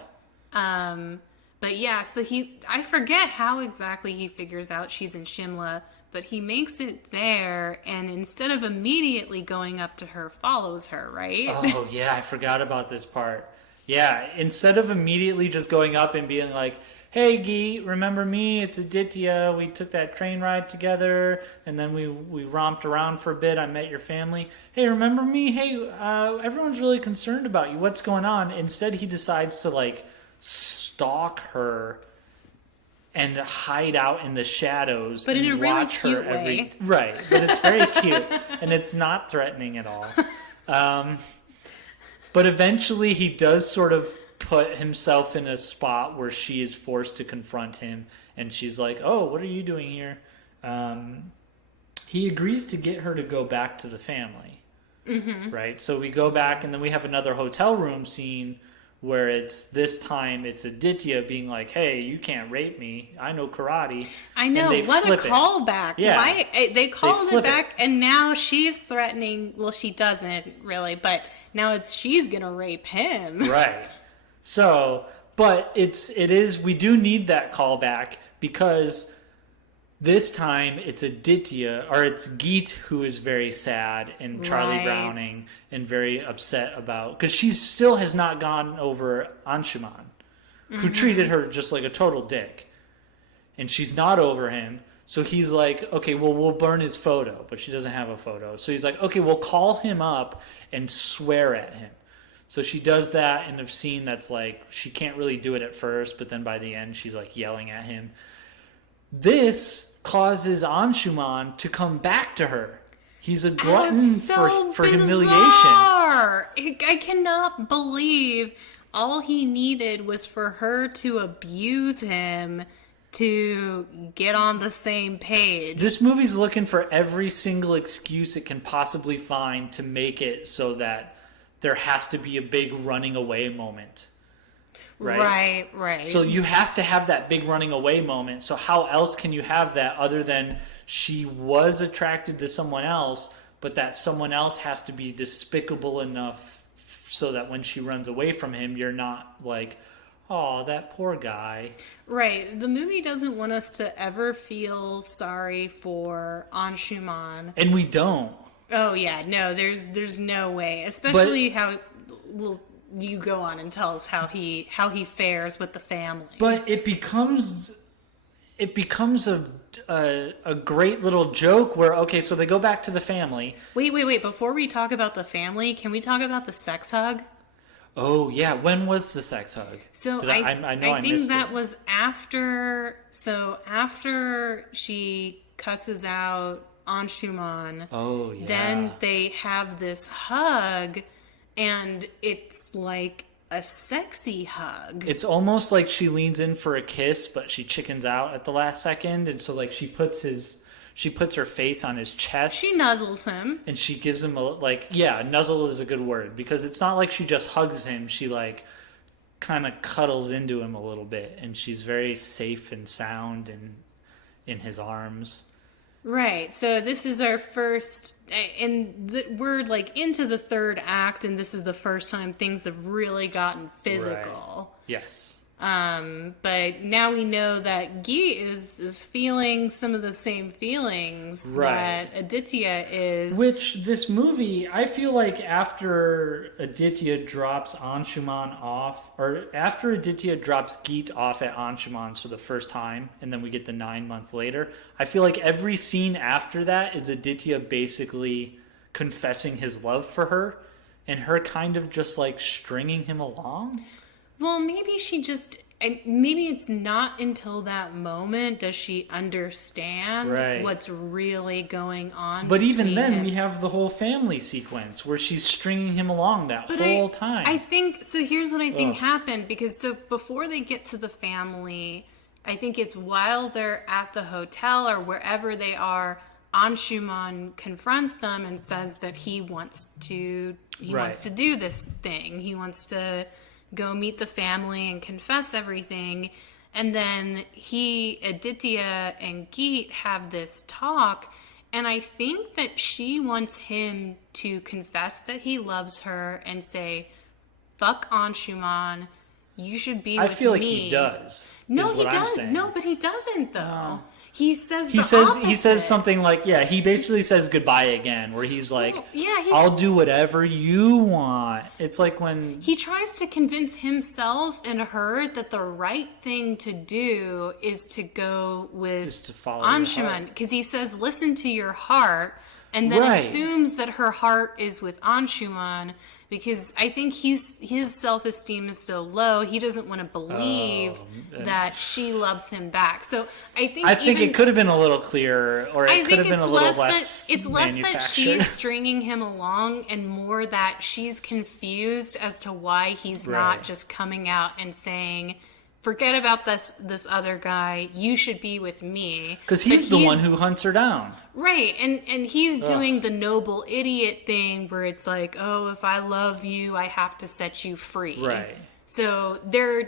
But yeah, so I forget how exactly he figures out she's in Shimla, but he makes it there, and instead of immediately going up to her, follows her, right? Oh, yeah, I forgot about this part. Yeah, instead of immediately just going up and being like, hey, Geet, remember me? It's Aditya. We took that train ride together, and then we romped around for a bit. I met your family. Hey, remember me? Hey, everyone's really concerned about you. What's going on? Instead, he decides to, like, stalk her and hide out in the shadows, but and in a really cute way. Right, but it's very cute, and it's not threatening at all. But eventually, he does sort of put himself in a spot where she is forced to confront him, and she's like, "Oh, what are you doing here?" He agrees to get her to go back to the family. Mm-hmm. Right, so we go back, and then we have another hotel room scene where it's Aditya being like, hey, you can't rape me. I know karate. I know. What a callback. Yeah. Why they called it back, and now she's threatening. Well, she doesn't really, but now she's going to rape him. Right. So But we do need that callback because this time it's Aditya, or it's Geet who is very sad, and Charlie Right. Browning, and very upset about, because she still has not gone over Anshuman, who treated her just like a total dick. And she's not over him. So he's like, okay, well, we'll burn his photo, but she doesn't have a photo. So he's like, okay, we'll call him up and swear at him. So she does that in a scene that's like, she can't really do it at first, but then by the end, she's like yelling at him. This causes Anshuman to come back to her. He's a glutton for humiliation. I cannot believe all he needed was for her to abuse him to get on the same page. This movie's looking for every single excuse it can possibly find to make it so that there has to be a big running away moment. Right. So you have to have that big running away moment. So how else can you have that other than she was attracted to someone else, but that someone else has to be despicable enough so that when she runs away from him, you're not like, oh, that poor guy. Right. The movie doesn't want us to ever feel sorry for Anshuman. And we don't. Oh yeah, no, there's no way. Especially you go on and tell us how he fares with the family. But it becomes a great little joke where, okay, so they go back to the family. Wait. Before we talk about the family, can we talk about the sex hug? Oh yeah, when was the sex hug? So I think that was after. So after she cusses out Anshuman. Oh yeah. Then they have this hug, and it's like a sexy hug. It's almost like she leans in for a kiss, but she chickens out at the last second, and so like she puts her face on his chest. She nuzzles him. And she gives him nuzzle is a good word, because it's not like she just hugs him. She like kind of cuddles into him a little bit, and she's very safe and sound and in his arms. Right. So this is our first, and we're like into the third act, and this is the first time things have really gotten physical. Right. Yes. But now we know that Geet is feeling some of the same feelings that Aditya is. Which this movie, I feel like after Aditya drops Anshuman off, or after Aditya drops Geet off at Anshuman's for the first time, and then we get the 9 months later, I feel like every scene after that is Aditya basically confessing his love for her, and her kind of just like stringing him along. Well, maybe maybe it's not until that moment does she understand what's really going on. But even then, we have the whole family sequence where she's stringing him along whole time. I think, so here's what I think happened, because so before they get to the family, I think it's while they're at the hotel or wherever they are, Anshuman confronts them and says that he wants to do this thing. He wants to go meet the family and confess everything. And then Aditya and Geet have this talk, and I think that she wants him to confess that he loves her and say, fuck Anshuman, you should be with me. I feel like he does. No, he doesn't. No, but he doesn't, though. He says he says something like, he basically says goodbye again, where he's like, I'll do whatever you want. It's like when he tries to convince himself and her that the right thing to do is to go with Anshuman, because he says, listen to your heart, and then assumes that her heart is with Anshuman, because I think his self-esteem is so low, he doesn't want to believe that she loves him back. So I think it could have been a little clearer, or it could have been a little less it's less that she's stringing him along, and more that she's confused as to why he's not just coming out and saying, forget about this other guy, you should be with me. Because he's the one who hunts her down. Right, and he's doing the noble idiot thing where it's like, oh, if I love you, I have to set you free. Right. So they're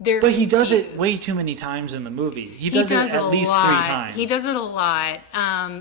But he does it way too many times in the movie. He does it at least 3 times. He does it a lot.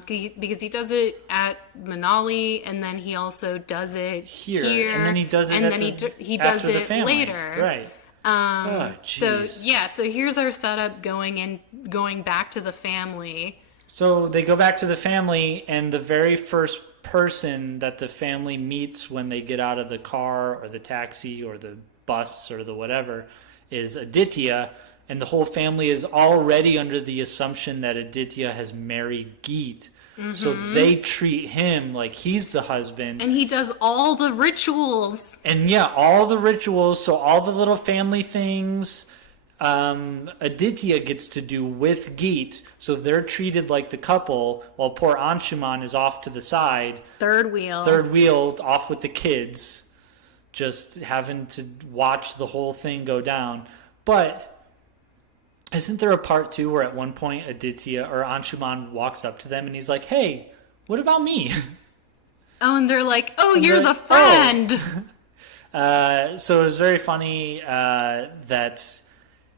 Because he does it at Manali, and then he also does it here. And then he does it he does it later. Right. So jeez. yeah, so here's our setup going back to the family. So they go back to the family, and the very first person that the family meets when they get out of the car or the taxi or the bus or the whatever is Aditya, and the whole family is already under the assumption that Aditya has married Geet. So they treat him like he's the husband. And he does all the rituals. And yeah, all the rituals, so all the little family things Aditya gets to do with Geet. So they're treated like the couple, while poor Anshuman is off to the side. Third wheel, off with the kids, just having to watch the whole thing go down. But isn't there a part two where at one point Aditya or Anshuman walks up to them and he's like, "Hey, what about me?" Oh, and they're like, "Oh, And you're they're the like, friend." So it was very funny that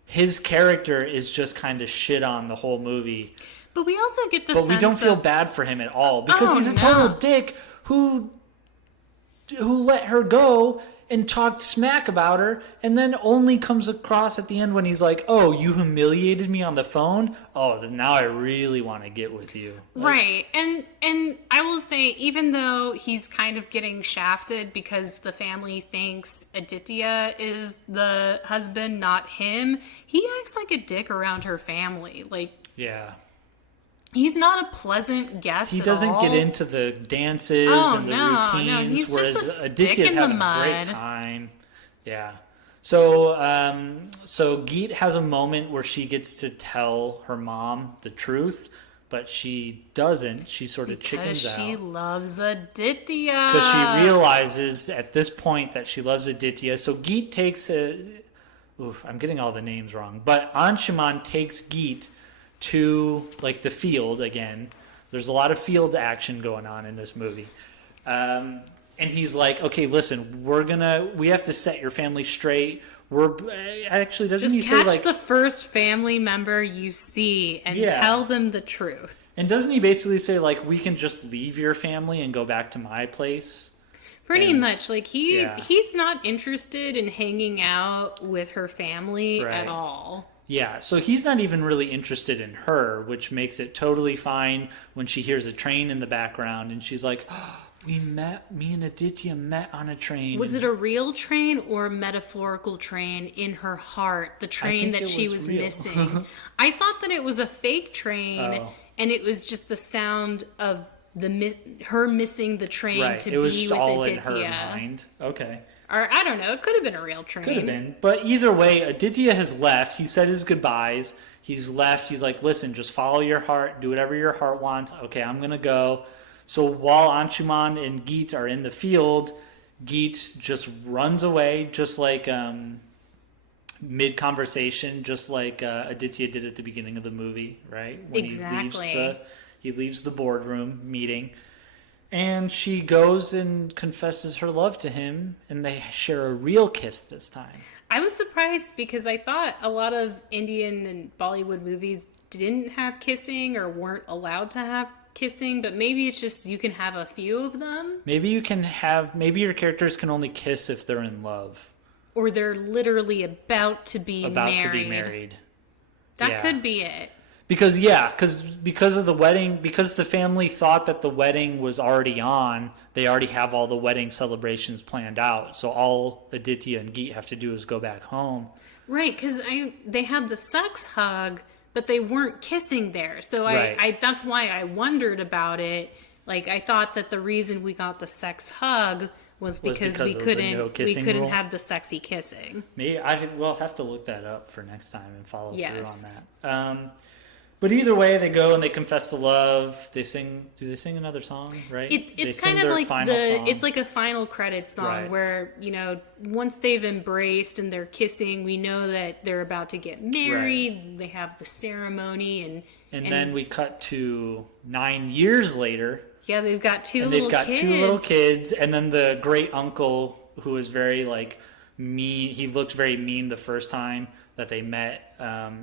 his character is just kind of shit on the whole movie. But we also get the But sense we don't feel of, bad for him at all because Oh, he's a no. total dick who let her go and talked smack about her, and then only comes across at the end when he's like, "Oh, you humiliated me on the phone? Oh, then now I really want to get with you." Like, Right. And I will say, even though he's kind of getting shafted because the family thinks Aditya is the husband, not him, he acts like a dick around her family. Like, yeah. he's not a pleasant guest He at doesn't all. get into the dances Oh, and the no, routines, he's just whereas a stick Aditya's in the having a great mud. time. Yeah. So Geet has a moment where she gets to tell her mom the truth, but she doesn't. She sort of chickens Because she out. loves Aditya. Because she realizes at this point that she loves Aditya. So Geet takes I'm getting all the names wrong. But Anshuman takes Geet to like the field again. There's a lot of field action going on in this movie. And he's like, "Okay, listen, we have to set your family straight. Actually, doesn't Just he say catch like the first family member you see and Yeah. tell them the truth. and doesn't he basically say like we can just leave your family and go back to my place?" Pretty And- much. Like, Yeah. he's not interested in hanging out with her family Right. at all. Yeah, so he's not even really interested in her, which makes it totally fine when she hears a train in the background and she's like, "Oh, me and Aditya met on a train." Was it a real train or a metaphorical train in her heart? The train think that it she was was real. missing. I thought that it was a fake train, Oh. and it was just the sound of her missing the train right? to It was be with all Aditya. in her mind. Okay. Or I don't know. It could have been a real train. Could have been. But either way, Aditya has left. He said his goodbyes. He's left. He's like, "Listen, just follow your heart. Do whatever your heart wants. Okay, I'm going to go." So while Anshuman and Geet are in the field, Geet just runs away, just like mid-conversation, just like Aditya did at the beginning of the movie, right? When Exactly. he leaves the boardroom meeting. And she goes and confesses her love to him, and they share a real kiss this time. I was surprised because I thought a lot of Indian and Bollywood movies didn't have kissing or weren't allowed to have kissing, but maybe it's just you can have a few of them, Maybe your characters can only kiss if they're in love, or they're literally about to be married. That Yeah. could be it. Because of the wedding, because the family thought that the wedding was already on, they already have all the wedding celebrations planned out. So all Aditya and Geet have to do is go back home. Right, because they had the sex hug, but they weren't kissing there. So Right. I that's why I wondered about it. Like, I thought that the reason we got the sex hug was because we because of the no couldn't kissing rule? have the sexy kissing. Maybe we'll have to look that up for next time and follow Yes. through on that. But either way, they go and they confess the love. They sing. Do they sing another song? Right. It's They sing kind of their like final song. it's like a final credit song Right. where, once they've embraced and they're kissing, we know that they're about to get married. They have the ceremony and then we cut to 9 years later. yeah, they've got two And little they've got kids. 2 little kids, and then the great uncle who was very like mean. He looked very mean the first time that they met.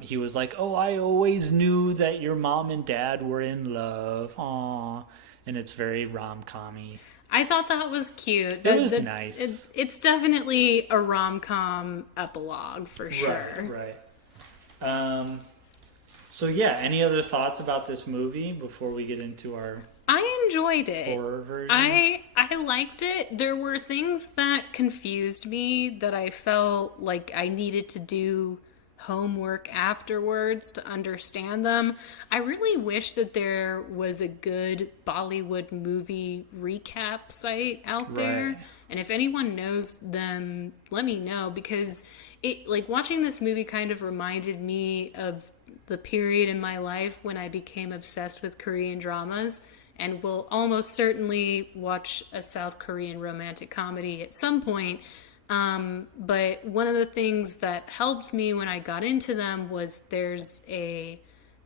He was like, "Oh, I always knew that your mom and dad were in love." Aww. And it's very rom-com-y. I thought that was cute. It was nice. It's definitely a rom-com epilogue for sure. Right. So yeah, any other thoughts about this movie before we get into our I enjoyed it. horror versions? I liked it. There were things that confused me that I felt like I needed to do homework afterwards to understand them. I really wish that there was a good Bollywood movie recap site out there. Right. And if anyone knows them, let me know, because it, like, watching this movie kind of reminded me of the period in my life when I became obsessed with Korean dramas, and will almost certainly watch a South Korean romantic comedy at some point. But one of the things that helped me when I got into them was there's an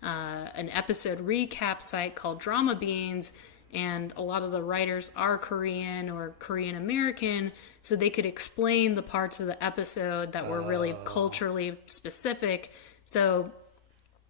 episode recap site called Drama Beans, and a lot of the writers are Korean or Korean American, so they could explain the parts of the episode that were really culturally specific. So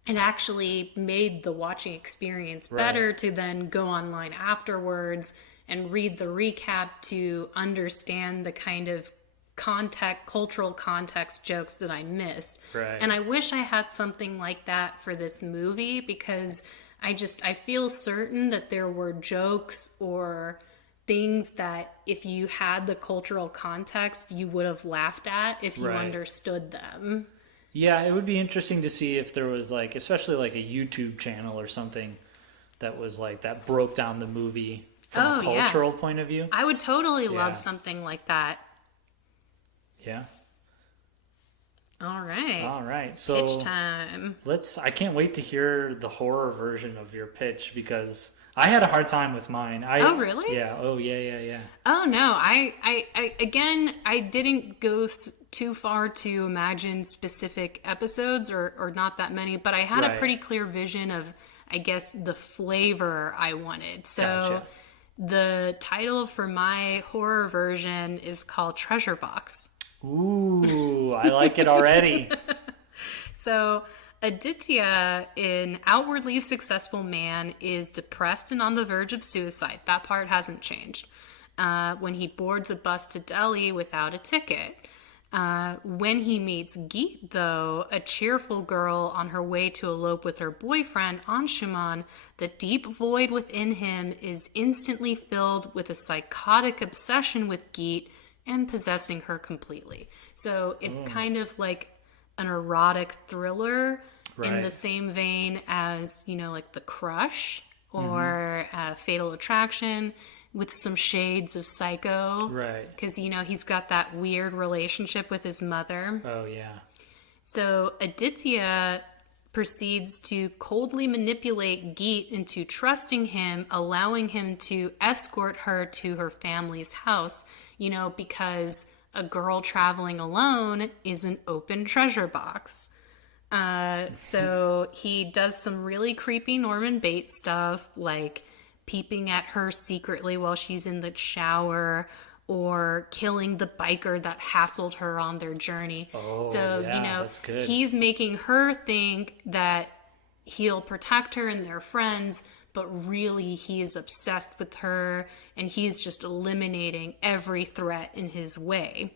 it actually made the watching experience better to then go online afterwards and read the recap to understand the kind of cultural context jokes that I missed. Right. And I wish I had something like that for this movie, because I feel certain that there were jokes or things that if you had the cultural context, you would have laughed at if you understood them. Yeah, it would be interesting to see if there was, like, especially like a YouTube channel or something that was like, that broke down the movie from a cultural point of view. I would totally love something like that. Yeah. All right. So pitch time. I can't wait to hear the horror version of your pitch, because I had a hard time with mine. Oh, really? Yeah. Oh, yeah. Oh, no. I didn't go too far to imagine specific episodes, or not that many, but I had a pretty clear vision of, I guess, the flavor I wanted. So Gotcha. The title for my horror version is called Treasure Box. Ooh, I like it already. So Aditya, an outwardly successful man, is depressed and on the verge of suicide. That part hasn't changed. When he boards a bus to Delhi without a ticket. When he meets Geet, though, a cheerful girl on her way to elope with her boyfriend, Anshuman, the deep void within him is instantly filled with a psychotic obsession with Geet and possessing her completely. So it's kind of like an erotic thriller in the same vein as, like The Crush or Fatal Attraction, with some shades of Psycho. Right. Because, he's got that weird relationship with his mother. Oh, yeah. So Aditya proceeds to coldly manipulate Geet into trusting him, allowing him to escort her to her family's house, because a girl traveling alone is an open treasure box. So he does some really creepy Norman Bates stuff, like peeping at her secretly while she's in the shower, or killing the biker that hassled her on their journey. Oh, so, that's good. He's making her think that he'll protect her and their friends, but really he is obsessed with her, and he's just eliminating every threat in his way.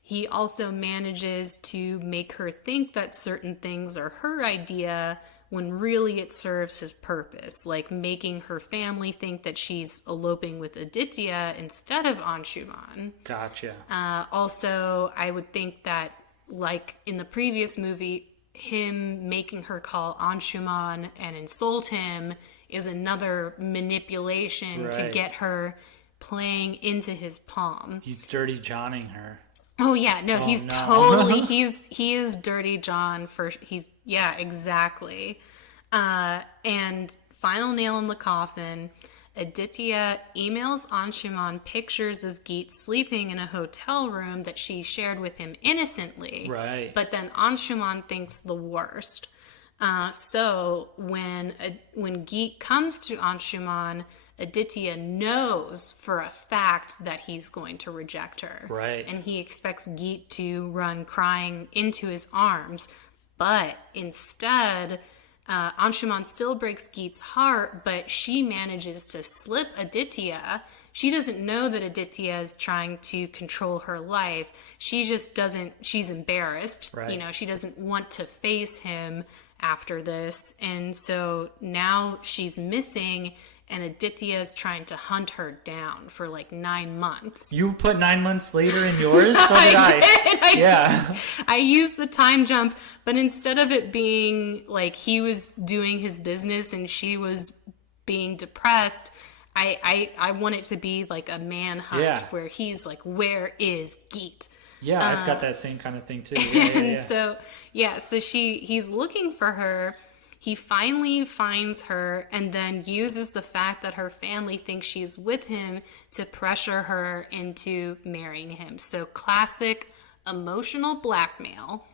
He also manages to make her think that certain things are her idea when really it serves his purpose, like making her family think that she's eloping with Aditya instead of Anshuman. Gotcha. Also, I would think that, like in the previous movie, him making her call Anshuman and insult him is another manipulation to get her playing into his palm. He's dirty Johning her. Oh yeah, no, he's totally he is Dirty John exactly. And final nail in the coffin, Aditya emails Anshuman pictures of Geet sleeping in a hotel room that she shared with him innocently. Right. But then Anshuman thinks the worst. So when Geet comes to Anshuman, Aditya knows for a fact that he's going to reject her. Right. And he expects Geet to run crying into his arms. But instead, Anshuman still breaks Geet's heart, but she manages to slip Aditya. She doesn't know that Aditya is trying to control her life. She just doesn't, she's embarrassed. Right. You know, she doesn't want to face him after this. And so now she's missing, and Aditya is trying to hunt her down for like 9 months. You put 9 months later in yours? So did I. Did. I used the time jump, but instead of it being like he was doing his business and she was being depressed, I want it to be like a manhunt where he's like, where is Geet? Yeah, I've got that same kind of thing too. So he's looking for her. He finally finds her and then uses the fact that her family thinks she's with him to pressure her into marrying him. So classic emotional blackmail.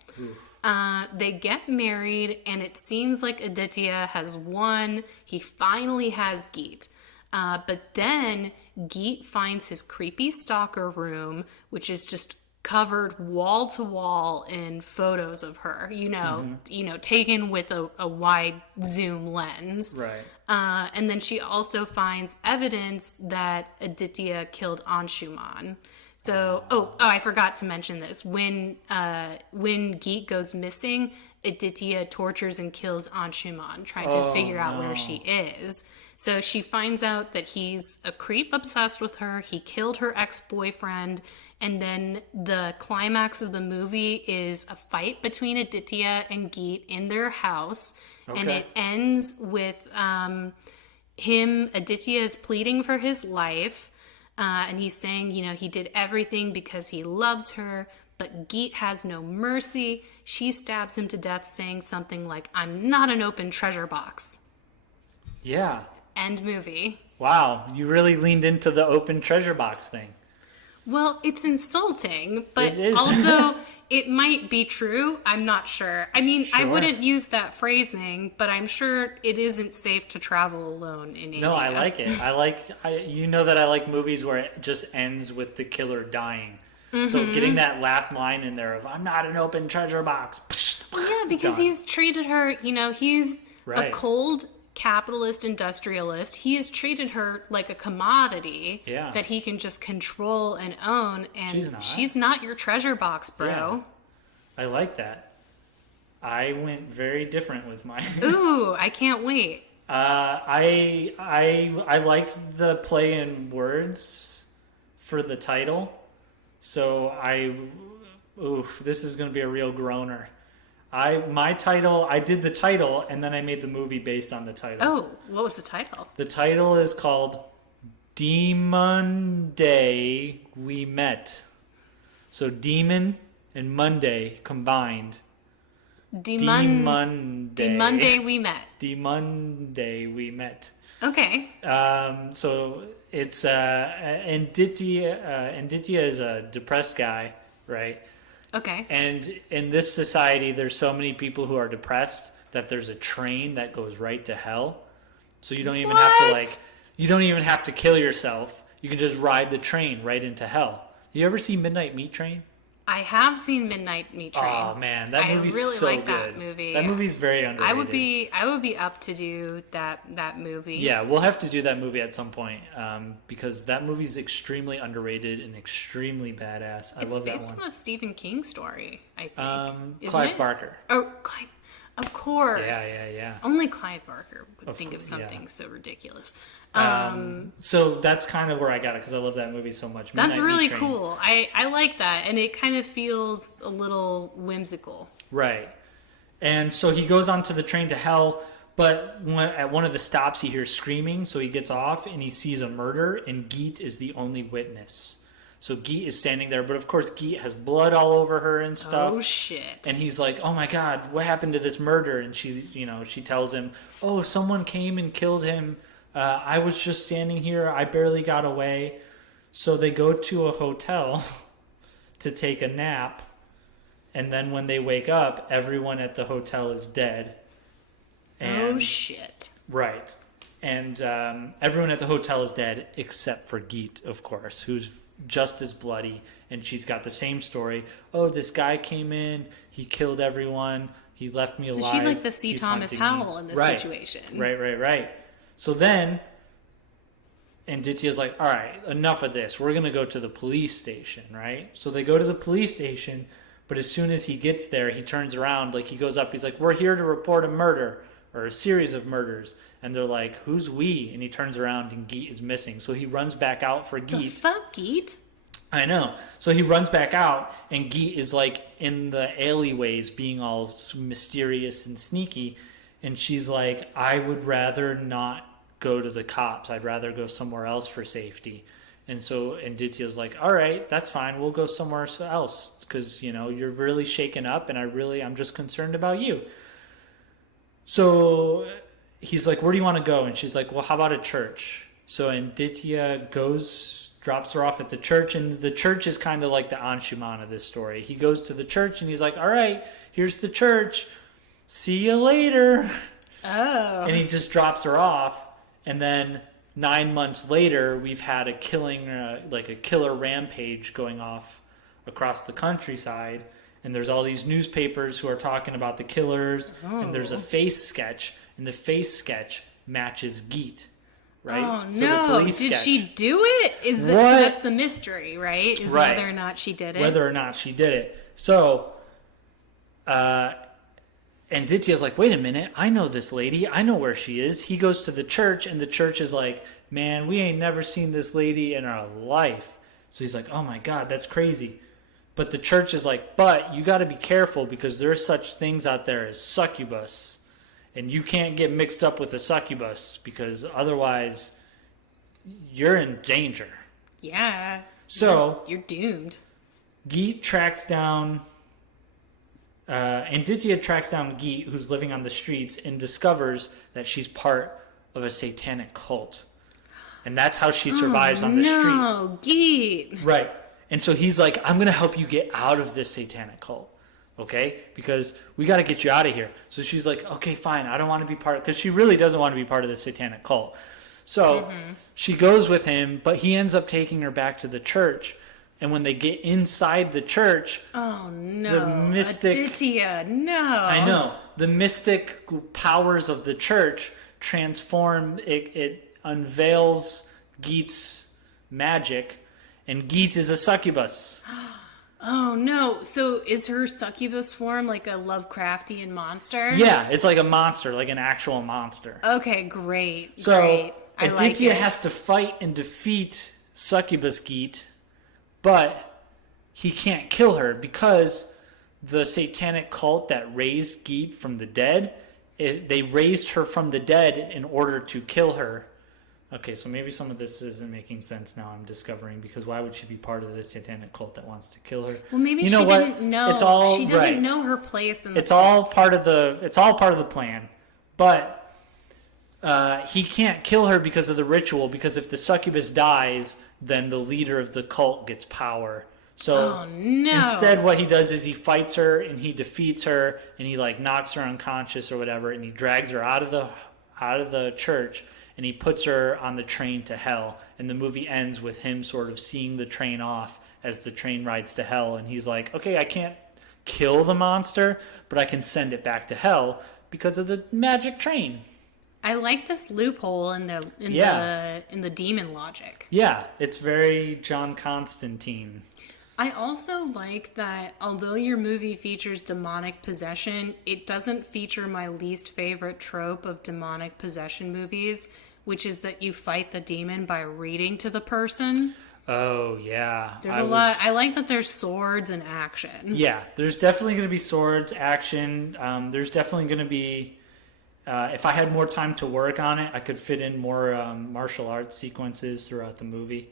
They get married, and it seems like Aditya has won. He finally has Geet. But then Geet finds his creepy stalker room, which is just covered wall to wall in photos of her, you know, taken with a wide zoom lens. Right. And then she also finds evidence that Aditya killed Anshuman. So, I forgot to mention this. When Geet goes missing, Aditya tortures and kills Anshuman, trying to figure out where she is. So she finds out that he's a creep obsessed with her. He killed her ex-boyfriend. And then the climax of the movie is a fight between Aditya and Geet in their house. Okay. And it ends with Aditya is pleading for his life. And he's saying, you know, he did everything because he loves her. But Geet has no mercy. She stabs him to death, saying something like, "I'm not an open treasure box." Yeah. End movie. Wow, you really leaned into the open treasure box thing. Well, it's insulting, but It is. also it might be true. I'm not sure. I mean, I Sure. wouldn't use that phrasing, but I'm sure it isn't safe to travel alone in India. No, I like it. You know that I like movies where it just ends with the killer dying. So getting that last line in there of, "I'm not an open treasure box." Yeah, because done. he's treated her, you know, he's Right. a cold capitalist industrialist. He has treated her like a commodity that he can just control and own, and she's not your treasure box, bro. Yeah. I like that. I went very different with mine. Ooh, I can't wait. I liked the play in words for the title. So this is going to be a real groaner. I did the title, and then I made the movie based on the title. Oh, what was the title? The title is called Demon Day We Met. So demon and Monday combined. Monday we met. Monday we met. Okay. So it's Aditya is a depressed guy, right? Okay. And in this society, there's so many people who are depressed that there's a train that goes right to hell. So you don't even have to kill yourself. You can just ride the train right into hell. You ever see Midnight Meat Train? I have seen Midnight Meat Train. Oh man, that movie's I really so like good. that movie. That movie's very underrated. I would be up to do that movie. Yeah, we'll have to do that movie at some point because that movie's extremely underrated and extremely badass. I love that one. It's based on a Stephen King story, I think. Clive Barker. Oh, Clive. Of course. Yeah. Only Clive Barker would think of something so ridiculous. So that's kind of where I got it because I love that movie so much. That's Midnight really Meat Train. cool. I like that, and it kind of feels a little whimsical. Right. And so he goes onto the train to hell, but at one of the stops he hears screaming, so he gets off and he sees a murder, and Geet is the only witness. So Geet is standing there, but of course Geet has blood all over her and stuff. Oh shit. And he's like, "Oh my god, what happened to this murder?" And she tells him, "Oh, someone came and killed him. I was just standing here. I barely got away." So they go to a hotel to take a nap. And then when they wake up, everyone at the hotel is dead. Oh shit. Right. And everyone at the hotel is dead except for Geet, of course, who's just as bloody. And she's got the same story. "Oh, this guy came in. He killed everyone. He left me alive. So she's like the C. He's Thomas hunting me." Howell in this Right. situation. Right. So then, and Ditya's like, all right, enough of this. We're going to go to the police station, right? So they go to the police station, but as soon as he gets there, he turns around, like he goes up, he's like, we're here to report a murder, or a series of murders. And they're like, who's we? And he turns around and Geet is missing. So he runs back out for Geet. The fuck, Geet? I know. So he runs back out, and Geet is like in the alleyways being all mysterious and sneaky. And she's like, I would rather not go to the cops. I'd rather go somewhere else for safety. And Ditya's like, all right, that's fine. We'll go somewhere else because, you're really shaken up, and I'm just concerned about you. So he's like, where do you want to go? And she's like, well, how about a church? So Ditya drops her off at the church, and the church is kind of like the Anshuman of this story. He goes to the church, and he's like, all right, here's the church. See you later. Oh. And he just drops her off, and then 9 months later, we've had a killer rampage going off across the countryside, and there's all these newspapers who are talking about the killers, and there's a face sketch, and the face sketch matches Geet. Right? Oh, So no. the police Did sketch. she do it? So that's the mystery, right? Is Right. whether or not she did it. Whether or not she did it. So, and Ditya's like, wait a minute, I know this lady. I know where she is. He goes to the church, and the church is like, man, we ain't never seen this lady in our life. So he's like, oh my God, that's crazy. But the church is like, but you got to be careful because there's such things out there as succubus. And you can't get mixed up with a succubus because otherwise you're in danger. Yeah. So you're doomed. Geet tracks down, and Ditya tracks down Geet, who's living on the streets, and discovers that she's part of a satanic cult. And that's how she survives on the streets. No, Geet. Right. And so he's like, I'm going to help you get out of this satanic cult. Okay? Because we got to get you out of here. So she's like, okay, fine. I don't want to be part, because she really doesn't want to be part of the satanic cult. So she goes with him, but he ends up taking her back to the church. And when they get inside the church, oh no, the mystic, Aditya, no. I know, the mystic powers of the church transform. It unveils Geet's magic, and Geet is a succubus. Oh no! So is her succubus form like a Lovecraftian monster? Yeah, it's like a monster, like an actual monster. Okay, great. So great. I like Aditya it. has to fight and defeat succubus Geet, but he can't kill her because the satanic cult that raised Geet from the dead, they raised her from the dead in order to kill her. Okay, so maybe some of this isn't making sense now, I'm discovering, because why would she be part of this satanic cult that wants to kill her? Well, maybe you know she what? didn't know. It's all she doesn't right. know her place in the It's cult. all part of the plan. But he can't kill her because of the ritual, because if the succubus dies, then the leader of the cult gets power. So Oh no! instead what he does is he fights her and he defeats her and he like knocks her unconscious or whatever, and he drags her out of the church. And he puts her on the train to hell. And the movie ends with him sort of seeing the train off as the train rides to hell. And he's like, okay, I can't kill the monster, but I can send it back to hell because of the magic train. I like this loophole in the demon logic. Yeah, it's very John Constantine. I also like that although your movie features demonic possession, it doesn't feature my least favorite trope of demonic possession movies, which is that you fight the demon by reading to the person. Oh, yeah. There's a lot. I like that there's swords and action. Yeah, there's definitely going to be swords, action. There's definitely going to be... if I had more time to work on it, I could fit in more martial arts sequences throughout the movie.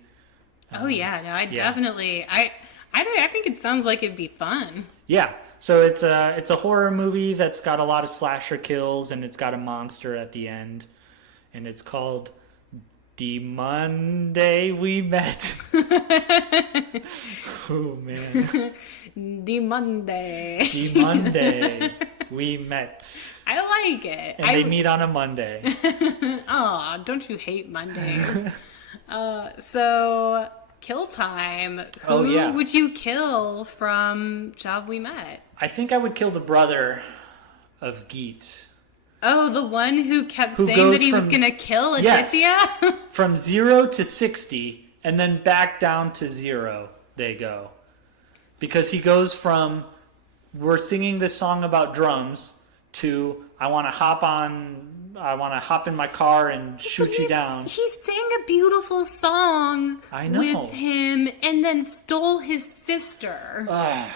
Oh, yeah. No, definitely... I think it sounds like it'd be fun. Yeah, so it's a horror movie that's got a lot of slasher kills, and it's got a monster at the end, and it's called The Monday We Met. Oh man, The Monday. The Monday We Met, I like it. and they meet on a Monday. Aw, don't you hate Mondays? So... Kill time. Who would you kill from Job We Met? I think I would kill the brother. Geet. Oh, the one who kept Who saying goes that he was from- going to kill Yes. Aditya? From 0 to 60, and then back down to 0 they go. Because he goes from, we're singing this song about drums, to, I want to hop in my car and shoot you down. He sang a beautiful song I know. with him and then stole his sister. But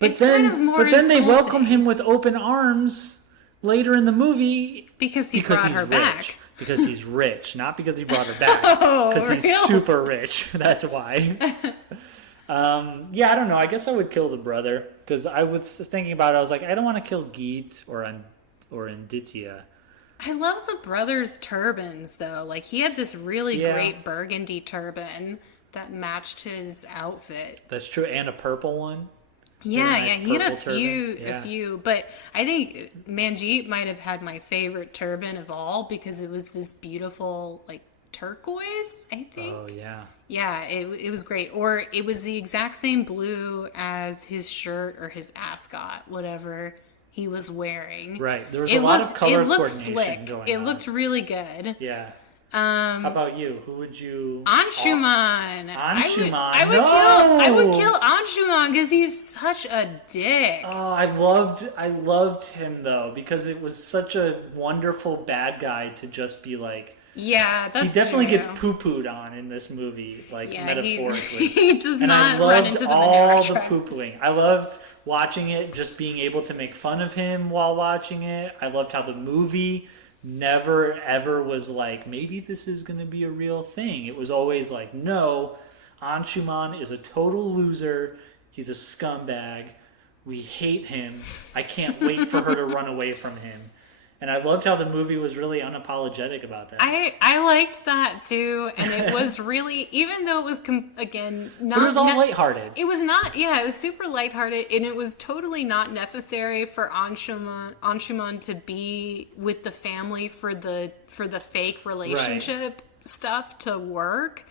It's then, kind of more they welcome insulting. him with open arms later in the movie Because he because brought he's her rich. back. Because he's rich, not because he brought her back. Oh, Because he's real? super rich. That's why. Yeah, I don't know. I guess I would kill the brother because I was thinking about it. I was like, I don't want to kill Geet or Aditya. I love the brothers' turbans, though. Like, he had this really Yeah. great burgundy turban that matched his outfit. That's true, and a purple one. Yeah, Very yeah, nice he had a purple few, turban. Yeah. a few. But I think Manjeet might have had my favorite turban of all because it was this beautiful, like, turquoise, I think. Oh yeah. Yeah, it was great. Or it was the exact same blue as his shirt or his ascot, whatever he was wearing. Right. There was a lot of color It looked coordination slick. going It on. looked really good. Yeah. How about you? Who would you? Anshuman. Anshuman, I would kill Anshuman because he's such a dick. Oh, I loved him though because it was such a wonderful bad guy to just be like. Yeah, that's He definitely true. gets poo-pooed on in this movie, like Yeah, metaphorically. He does And not I run loved into the all manure the truck. poo-pooing. I loved watching it, just being able to make fun of him while watching it. I loved how the movie never ever was like, maybe this is going to be a real thing. It was always like, no, Anshuman is a total loser. He's a scumbag. We hate him. I can't wait for her to run away from him. And I loved how the movie was really unapologetic about that. I liked that too, and it was really, even though it was again not. But it was all lighthearted. It was not, yeah, it was super lighthearted, and it was totally not necessary for Anshuman to be with the family for the fake relationship stuff to work.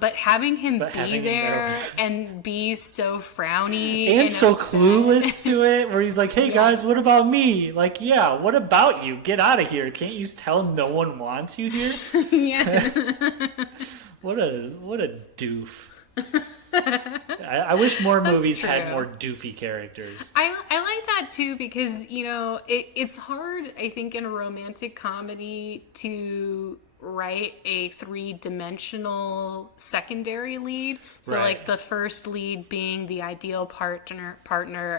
But having him be there and be so frowny and so upset. clueless to it, where he's like, hey guys, what about me? Like, yeah, what about you? Get out of here. Can't you tell no one wants you here? Yeah. What a doof. I wish more movies had true. more doofy characters. I like that too because, you know, it's hard, I think, in a romantic comedy to write a three-dimensional secondary lead. So Right. like the first lead being the ideal partner,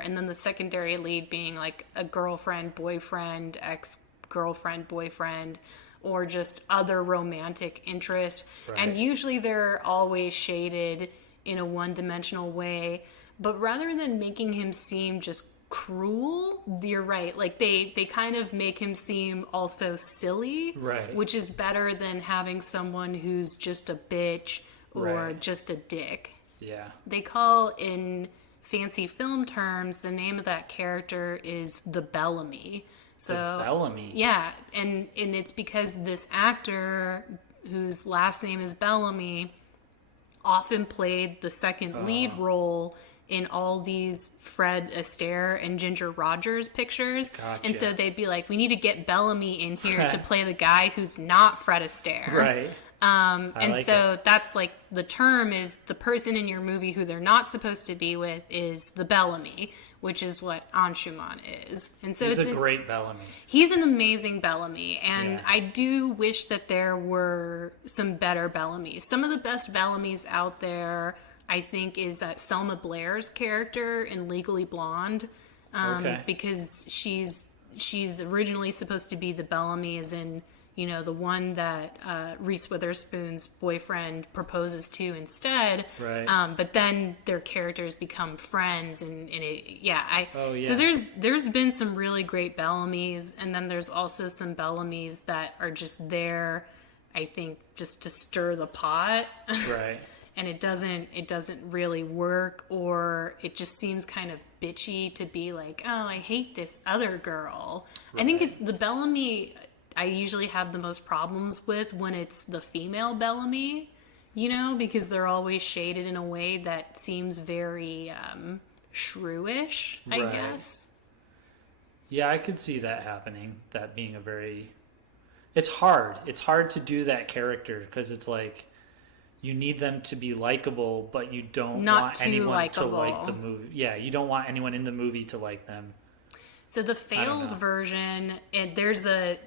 and then the secondary lead being like a girlfriend, boyfriend, ex-girlfriend, boyfriend, or just other romantic interest. Right. And usually they're always shaded in a one-dimensional way. But rather than making him seem just cruel, you're right, like they kind of make him seem also silly, Right. which is better than having someone who's just a bitch or Right. just a dick. Yeah. They call, in fancy film terms, the name of that character is the Bellamy. So The Bellamy. yeah, and it's because this actor whose last name is Bellamy often played the second lead role in all these Fred Astaire and Ginger Rogers pictures. Gotcha. And so they'd be like, we need to get Bellamy in here to play the guy who's not Fred Astaire. Right. And like so that's like, the term is the person in your movie who they're not supposed to be with is the Bellamy, which is what Anshuman is. And so He's it's a great Bellamy. He's an amazing Bellamy, and Yeah. I do wish that there were some better Bellamys. Some of the best Bellamys out there, I think, is Selma Blair's character in Legally Blonde, Okay. because she's originally supposed to be the Bellamy, as in, you know, the one that Reese Witherspoon's boyfriend proposes to instead. Right. But then their characters become friends, and Oh, yeah. So there's been some really great Bellamys, and then there's also some Bellamys that are just there, I think, just to stir the pot. Right. And it doesn't really work, or it just seems kind of bitchy to be like, oh, I hate this other girl. I think it's the Bellamy I usually have the most problems with when it's the female Bellamy, you know, because they're always shaded in a way that seems very shrewish, I Right. guess. Yeah, I could see that happening. That being a very, it's hard. It's hard to do that character because it's like you need them to be likable, but you don't Not want too anyone to like likable. the movie. Yeah, you don't want anyone in the movie to like them. So the I don't failed know. version, and there's a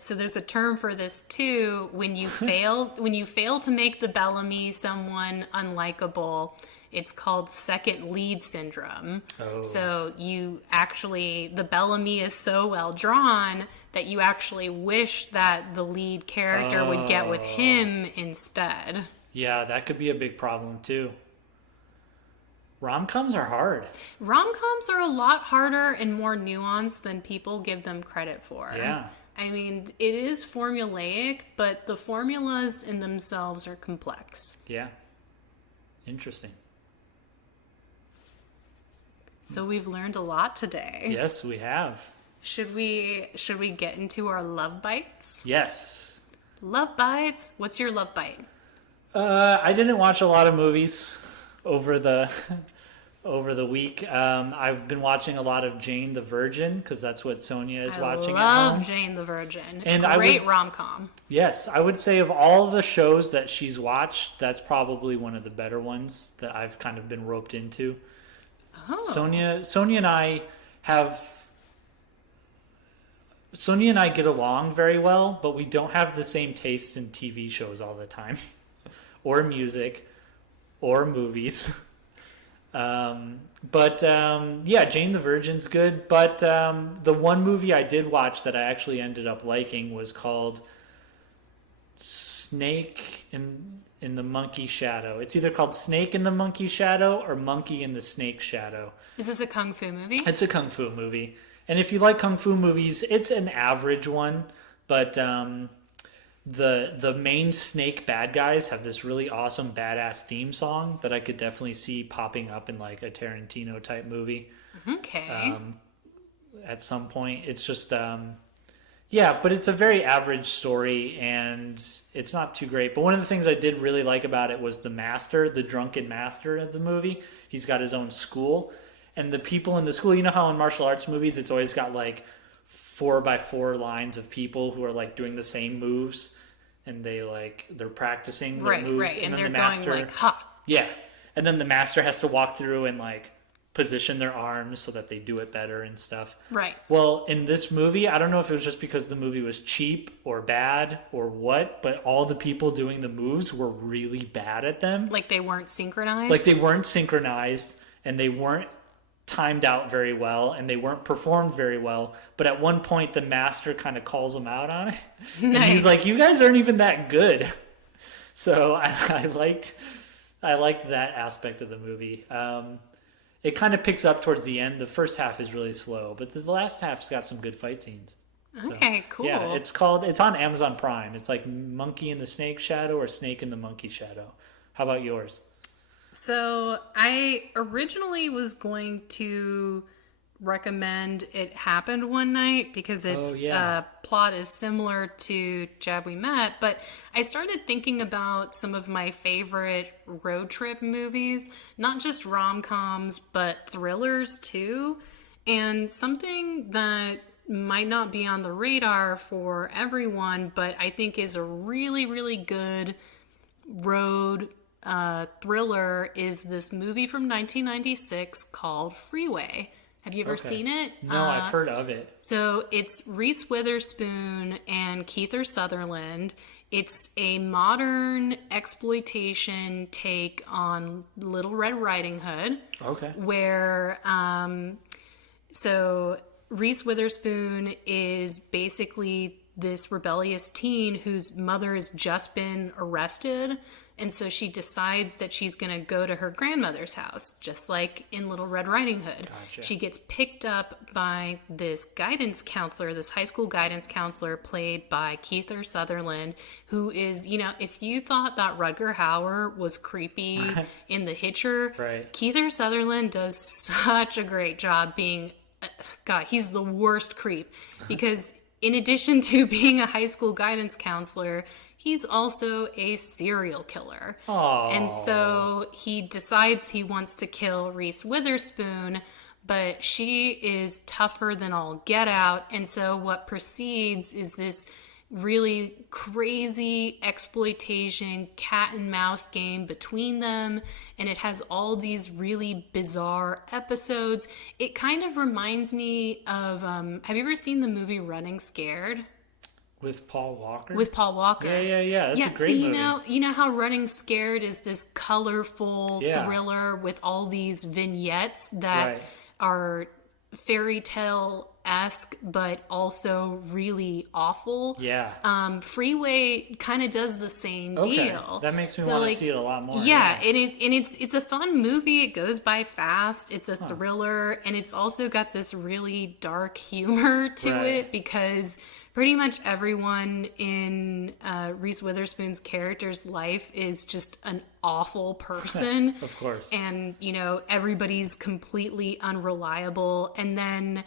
term for this too. When you fail to make the Bellamy someone unlikable, it's called second lead syndrome. Oh. So the Bellamy is so well drawn that you actually wish that the lead character would get with him instead. Yeah, that could be a big problem too. Rom-coms are hard. Rom-coms are a lot harder and more nuanced than people give them credit for. Yeah. I mean, it is formulaic, but the formulas in themselves are complex. Yeah. Interesting. So we've learned a lot today. Yes, we have. Should we get into our love bites? Yes. Love bites. What's your love bite? I didn't watch a lot of movies over the over the week. I've been watching a lot of Jane the Virgin because that's what Sonia is watching I at home. love Jane the Virgin. And Great rom-com. Yes, I would say of all the shows that she's watched, that's probably one of the better ones that I've kind of been roped into. Oh. Sonia and I get along very well, but we don't have the same tastes in TV shows all the time, or music, or movies. Yeah, Jane the Virgin's good. But the one movie I did watch that I actually ended up liking was called Snake in the Monkey Shadow. It's either called Snake in the Monkey Shadow or Monkey in the Snake Shadow. Is this a kung fu movie? It's a kung fu movie. And if you like kung fu movies, it's an average one. But the main snake bad guys have this really awesome badass theme song that I could definitely see popping up in like a Tarantino type movie Okay. at some point. It's just yeah, but it's a very average story and it's not too great. But one of the things I did really like about it was the master, the drunken master of the movie. He's got his own school, and the people in the school, you know how in martial arts movies it's always got like 4x4 lines of people who are like doing the same moves, and they're practicing their moves, right, and then they're the master, going like, ha. yeah, and then the master has to walk through and like position their arms so that they do it better and stuff. Right. Well, in this movie, I don't know if it was just because the movie was cheap or bad or what, but all the people doing the moves were really bad at them. Like they weren't synchronized? Like they weren't synchronized and they weren't timed out very well and they weren't performed very well. But at one point, the master kind of calls them out on it. And he's like, you guys aren't even that good. So I liked that aspect of the movie. It kind of picks up towards the end. The first half is really slow, but the last half's got some good fight scenes. Okay, cool. Yeah, it's on Amazon Prime. It's like Monkey in the Snake Shadow or Snake in the Monkey Shadow. How about yours? So I originally was going to recommend It Happened One Night because its plot is similar to Jab We Met, but I started thinking about some of my favorite road trip movies, not just rom-coms, but thrillers too, and something that might not be on the radar for everyone, but I think is a really, really good road thriller is this movie from 1996 called Freeway. Have you ever seen it? No, I've heard of it. So it's Reese Witherspoon and Kiefer Sutherland. It's a modern exploitation take on Little Red Riding Hood. Okay. Where, so Reese Witherspoon is basically this rebellious teen whose mother has just been arrested. And so she decides that she's going to go to her grandmother's house, just like in Little Red Riding Hood. Gotcha. She gets picked up by this guidance counselor, this high school guidance counselor played by Kiefer Sutherland, who is, if you thought that Rutger Hauer was creepy in The Hitcher, right. Kiefer Sutherland does such a great job being, God, he's the worst creep. Because in addition to being a high school guidance counselor, he's also a serial killer. Aww. And so he decides he wants to kill Reese Witherspoon, but she is tougher than all get out. And so what proceeds is this really crazy exploitation cat and mouse game between them, and it has all these really bizarre episodes. It kind of reminds me of have you ever seen the movie Running Scared? With Paul Walker? With Paul Walker. Yeah. That's a great movie. You know how Running Scared is this colorful Yeah. thriller with all these vignettes that Right. are fairy tale-esque, but also really awful. Yeah. Freeway kind of does the same deal. That makes me So, want to like, see it a lot more. yeah, and it's a fun movie. It goes by fast. It's a thriller, and it's also got this really dark humor to Right. it because pretty much everyone in Reese Witherspoon's character's life is just an awful person. Of course. And, you know, everybody's completely unreliable. And then,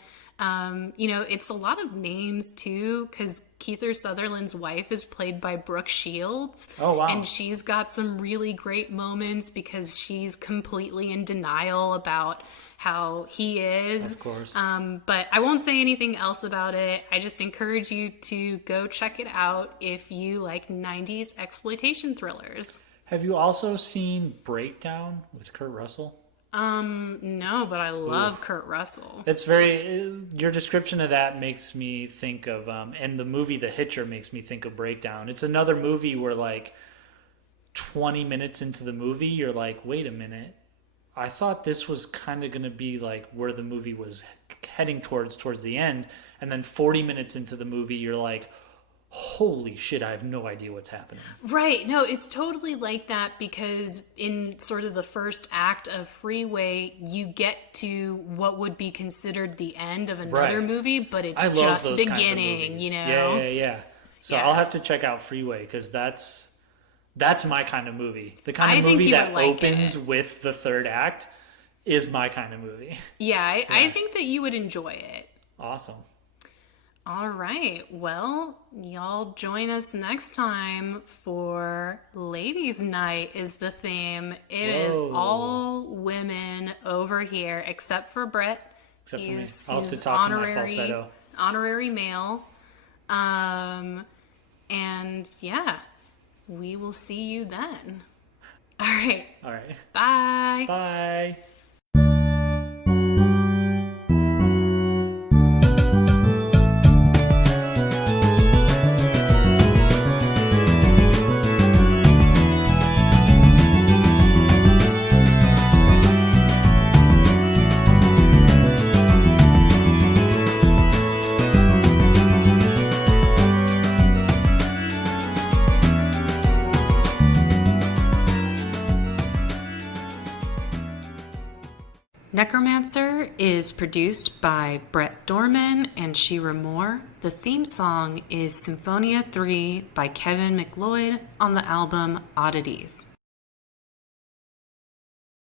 you know, it's a lot of names too, because Kiefer Sutherland's wife is played by Brooke Shields. Oh, wow. And she's got some really great moments because she's completely in denial about how he is. Of course. But I won't say anything else about it. I just encourage you to go check it out if you like 90s exploitation thrillers. Have you also seen Breakdown with Kurt Russell? No, but I love Kurt Russell. It's very, your description of that makes me think of, and the movie The Hitcher makes me think of Breakdown. It's another movie where like 20 minutes into the movie, you're like, wait a minute. I thought this was kind of going to be like where the movie was heading towards the end. And then 40 minutes into the movie, you're like, holy shit, I have no idea what's happening. Right. No, it's totally like that because in sort of the first act of Freeway, you get to what would be considered the end of another Right. movie, but it's I love just those kinds of beginning, movies. you know? Yeah. So Yeah. I'll have to check out Freeway because that's my kind of movie. The kind I of think movie you that would like opens it. with the third act is my kind of movie. Yeah, I think that you would enjoy it. Awesome. All right. Well, y'all join us next time for Ladies' Night is the theme. It is Whoa. all women over here except for Bret. Except for me. He's I'll have to talk in my honorary, falsetto. honorary male. And yeah, we will see you then. All right. All right. Bye. Bye. Necromancer is produced by Brett Dorman and Shira Moore. The theme song is Symphonia 3 by Kevin MacLeod on the album Oddities.